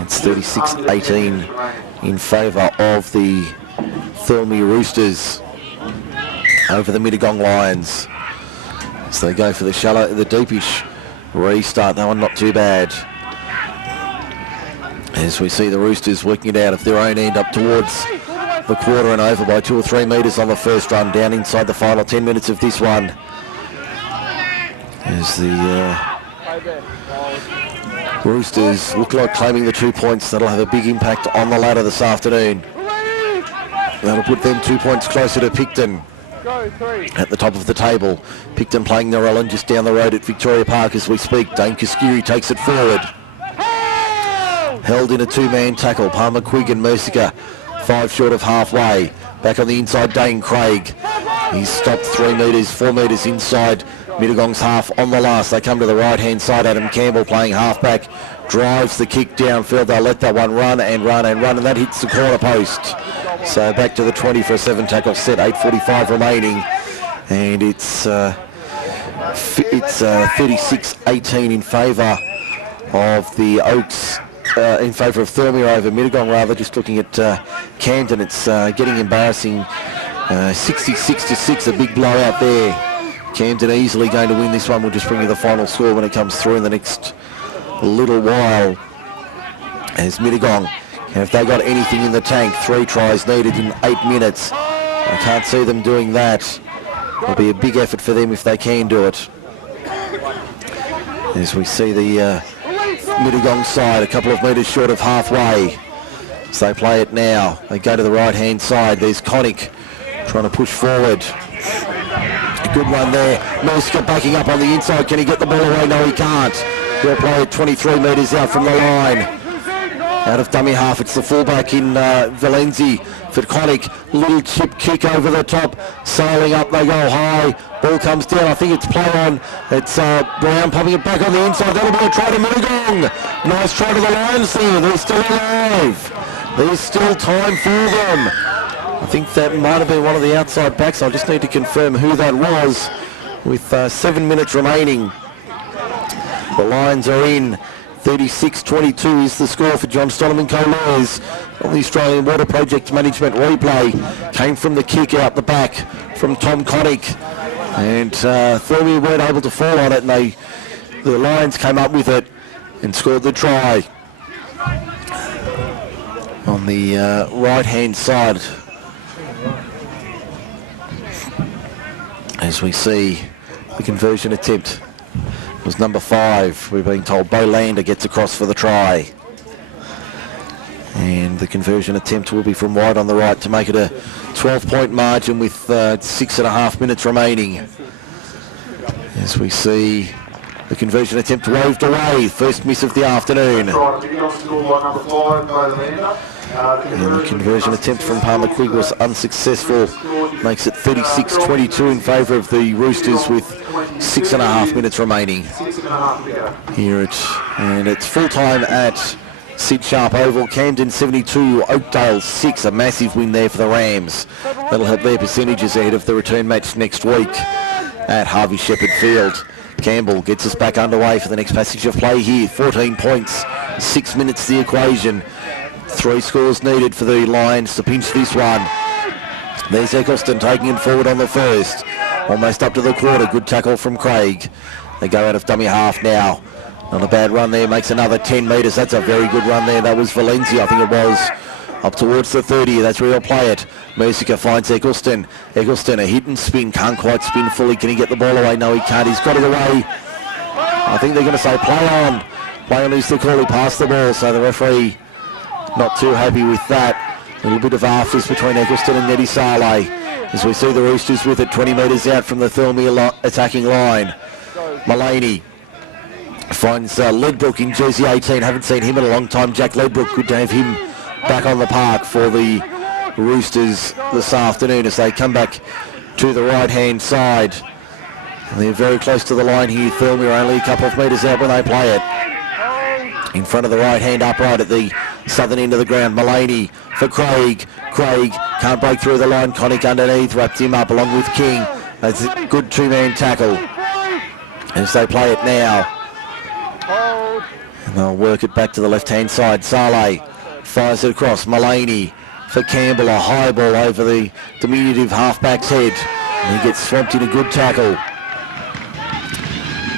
It's 36-18 in favour of the Thirlmere Roosters over the Mittagong Lions. So they go for the shallow, the deepish restart. That one not too bad. As we see the Roosters working it out of their own end up towards the quarter and over by 2 or 3 metres on the first run, down inside the final 10 minutes of this one. As the Roosters look like claiming the 2 points. That'll have a big impact on the ladder this afternoon. That'll put them 2 points closer to Picton at the top of the table. Picton playing Narellan just down the road at Victoria Park as we speak. Dane Kuskiri takes it forward. Held in a 2-man tackle. Palmer, Quigg and Mercier 5 short of halfway. Back on the inside, Dane Craig. He's stopped 3 metres, 4 metres inside Mittagong's half on the last. They come to the right-hand side. Adam Campbell playing halfback. Drives the kick downfield. They'll let that one run, and that hits the corner post. So back to the 20 for a 7 tackle set. 8:45 remaining. And it's 36-18 in favour of the Oaks. In favour of Thirlmere over Mittagong, rather. Just looking at Camden, it's getting embarrassing. 66-6, a big blowout there. Camden easily going to win this one. We'll just bring you the final score when it comes through in the next little while. As Mittagong, have they got anything in the tank? 3 tries needed in 8 minutes. I can't see them doing that. It'll be a big effort for them if they can do it. As we see the Mittagong side a couple of metres short of halfway. So they play it now. They go to the right-hand side. There's Connick trying to push forward. Good run there. Mercer backing up on the inside. Can he get the ball away? No, he can't. He'll play it 23 metres out from the line. Out of dummy half, it's the fullback in Valenzi for Connick. Little chip kick over the top. Sailing up, they go high. Ball comes down. I think it's play on. It's Brown popping it back on the inside. That'll be a try to Mittagong. Nice try to the Lions there. They're still alive. There's still time for them. I think that might have been one of the outside backs. I just need to confirm who that was with 7 minutes remaining. The Lions are in. 36-22 is the score for John Stollam and Co-Lawyers on the Australian Water Project Management replay. Came from the kick out the back from Tom Connick. And Thirlmere weren't able to fall on it, and the Lions came up with it and scored the try. On the right-hand side, as we see the conversion attempt was number 5. We're being told Bo Lander gets across for the try. And the conversion attempt will be from wide on the right to make it a 12-point margin with 6.5 minutes remaining. As we see the conversion attempt waved away. First miss of the afternoon. And the conversion attempt from Palmer Quigg was unsuccessful. Makes it 36-22 in favour of the Roosters with 6.5 minutes remaining. Here and it's full time at Sid Sharp Oval. Camden 72, Oakdale 6. A massive win there for the Rams. That'll help their percentages ahead of the return match next week at Harvey Shepherd Field. Campbell gets us back underway for the next passage of play here. 14 points, 6 minutes the equation. 3 scores needed for the Lions to pinch this one. There's Eccleston taking it forward on the first. Almost up to the quarter. Good tackle from Craig. They go out of dummy half now. Not a bad run there. Makes another 10 metres. That's a very good run there. That was Valencia, I think it was. Up towards the 30. That's where he'll play it. Mercier finds Eccleston. Eccleston, a hit and spin. Can't quite spin fully. Can he get the ball away? No, he can't. He's got it away. I think they're going to say play on. Play on is the call. He passed the ball. So the referee not too happy with that. A little bit of arfice between Eccleston and Neddy Saleh. As we see the Roosters with it 20 metres out from the Thirlmere attacking line. Mullaney finds Ledbrook in jersey 18. Haven't seen him in a long time. Jack Ledbrook, good to have him back on the park for the Roosters this afternoon as they come back to the right-hand side. And they're very close to the line here. Thirlmere only a couple of metres out when they play it. In front of the right-hand upright at the southern end of the ground. Mullaney for Craig. Craig can't break through the line. Connick underneath, wrapped him up along with King. That's a good 2-man tackle. As they play it now. And they'll work it back to the left-hand side. Saleh fires it across. Mullaney for Campbell. A high ball over the diminutive halfback's head. And he gets swamped in a good tackle.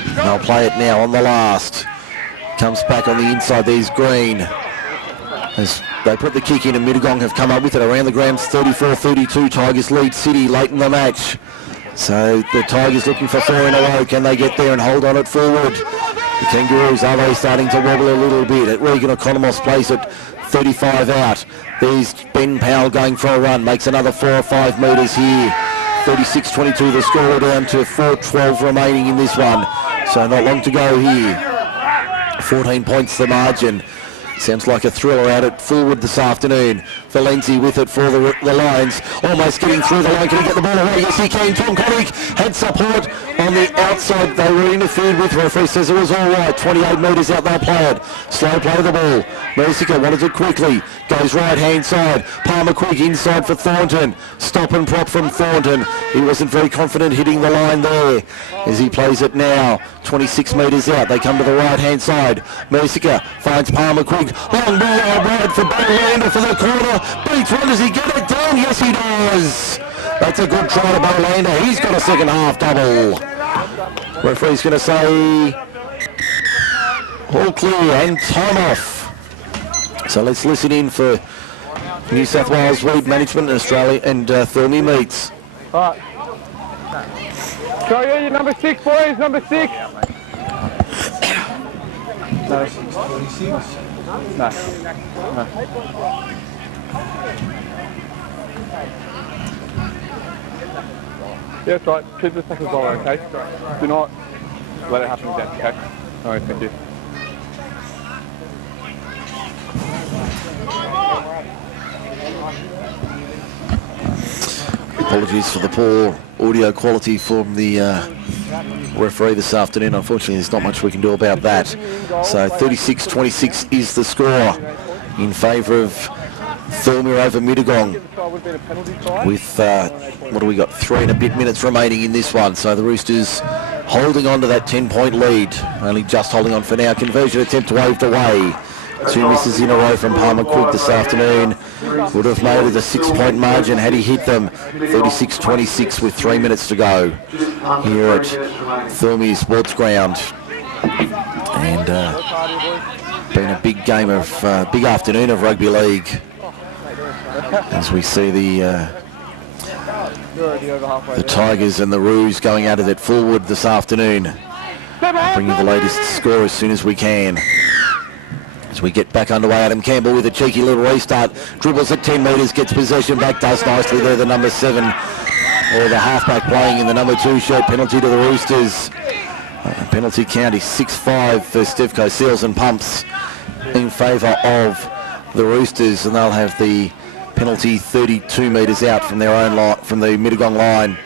And they'll play it now on the last. Comes back on the inside. There's Green. As they put the kick in and Mittagong have come up with it around the grounds. 34-32. Tigers lead City late in the match. So the Tigers looking for 4 in a row. Can they get there and hold on it forward? The Kangaroos, are they starting to wobble a little bit? At Regan Economos plays it 35 out. There's Ben Powell going for a run. Makes another 4 or 5 metres here. 36-22 the score, down to 4:12 remaining in this one. So not long to go here. 14 points the margin. Sounds like a thriller out at Fullwood this afternoon. Valenzi with it for the Lions. Almost getting through the line. Can he get the ball away? Yes, he can. Tom Connick had support on the outside. They were interfered with. Referee says it was all right. 28 metres out, they'll play it. Slow play of the ball. Mercier wanted it quickly. Goes right-hand side. Palmer Quigg inside for Thornton. Stop and prop from Thornton. He wasn't very confident hitting the line there as he plays it now. 26 metres out. They come to the right-hand side. Mercier finds Palmer Quigg. Long ball out wide for Bolander for the corner. Beats one. Does he get it down? Yes, he does. That's a good try to Bolander. He's got a second half double. Referee's going to say all clear and time off. So let's listen in for New South Wales Weed Management in Australia and Thirlmere meets. All right. Go yeah, your number 6, boys. Number 6. No. No. No. Yeah, that's right. Keep the tackles lower, okay? Do not let it happen again, okay? All right, thank you. Apologies for the poor audio quality from the referee this afternoon. Unfortunately, there's not much we can do about that. So 36-26 is the score in favour of Thirlmere over Mittagong, with what do we got, 3 and a bit minutes remaining in this one. So the Roosters holding on to that 10-point lead, only just holding on for now. Conversion attempt waved away. 2 misses in a row from Palmer Quigg this afternoon. Would have made it a 6-point margin had he hit them. 36-26 with 3 minutes to go here at Thirlmere Sports Ground. And been a big game of, big afternoon of rugby league, as we see the Tigers and the Roos going at it at Fullwood this afternoon. Bring you the latest score as soon as we can. As we get back underway, Adam Campbell with a cheeky little restart. Dribbles at 10 metres, gets possession back, does nicely there, the number 7. Or the halfback playing in the number 2 shirt. Penalty to the Roosters. Penalty count is 6-5 for Stevco Seals and Pumps in favour of the Roosters. And they'll have the penalty 32 metres out from their own line, from the Mittagong line.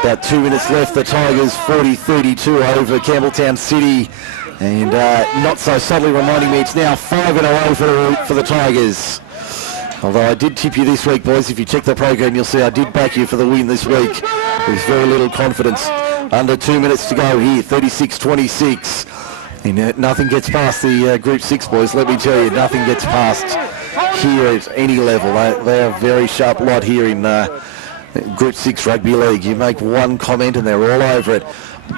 About 2 minutes left. The Tigers 40-32 over Campbelltown City, and not so subtly reminding me it's now 5 in a row for the Tigers. Although I did tip you this week, boys. If you check the program, you'll see I did back you for the win this week with very little confidence. Under 2 minutes to go here, 36-26. And nothing gets past the Group 6, boys. Let me tell you, nothing gets past here at any level. They are a very sharp lot here in Group 6 Rugby League. You make one comment and they're all over it.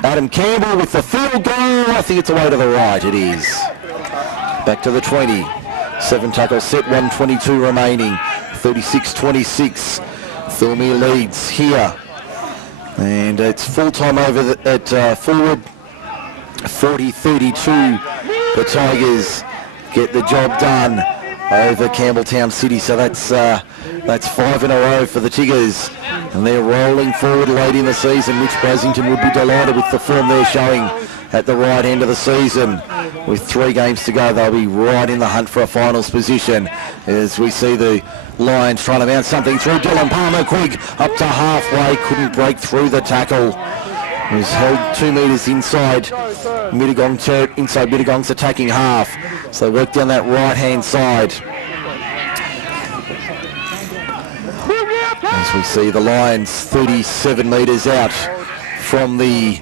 Adam Campbell with the field goal. I think it's away to the right. It is. Back to the 20. 7 tackles set, 1:22 remaining. 36-26. Thirlmere leads here. And it's full time over at forward. 40-32. The Tigers get the job done over Campbelltown City. So that's 5 in a row for the Tigers. And they're rolling forward late in the season. Mitch Brasington would be delighted with the form they're showing at the right end of the season. With 3 games to go, they'll be right in the hunt for a finals position. As we see the Lions trying to mount something through. Dylan Palmer Quigg up to halfway, couldn't break through the tackle. He was held 2 metres inside Mittagong, inside Mittagong's attacking half. So they work down that right-hand side. As we see the Lions 37 metres out from the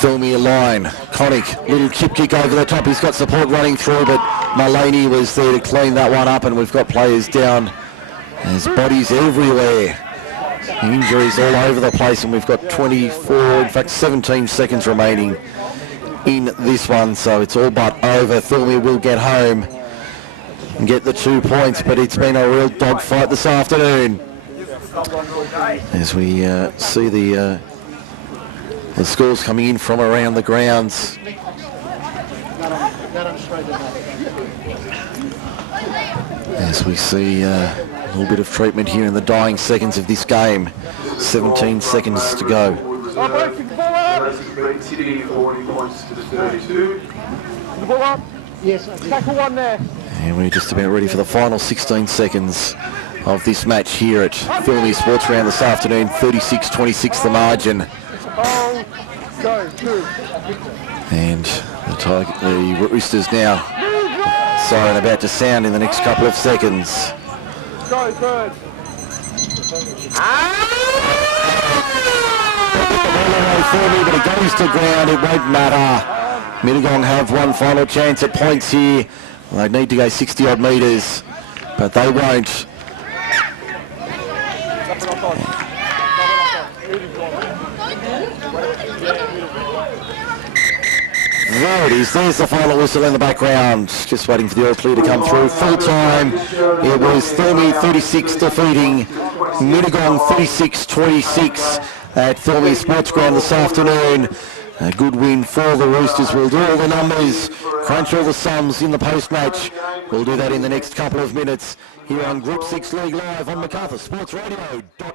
Thirlmere line. Connick, little chip kick over the top. He's got support running through, but Mullaney was there to clean that one up, and we've got players down. There's bodies everywhere. Injuries all over the place, and we've got 24, in fact 17 seconds remaining in this one, so it's all but over. Thirlmere will get home and get the 2 points, but it's been a real dogfight this afternoon. As we see the scores coming in from around the grounds. As we see a little bit of treatment here in the dying seconds of this game. 17 seconds to go. City 40 points to 32. Yes, tackle one there. And we're just about ready for the final 16 seconds of this match here at Thirlmere Sports Ground this afternoon. 36-26 the margin. And the Roosters now siren about to sound in the next couple of seconds. Go, good. But it goes to ground, it won't matter. Mittagong have one final chance at points here. They need to go 60 odd metres, but they won't. There it is, there's the final whistle in the background. Just waiting for the all clear to come through. Full time, it was Thirlmere 36 defeating Mittagong 36-26 at Thirlmere Sports Ground this afternoon. A good win for the Roosters. We'll do all the numbers, crunch all the sums in the post-match. We'll do that in the next couple of minutes. here on Group 6 League Live on MacArthurSportsRadio.com.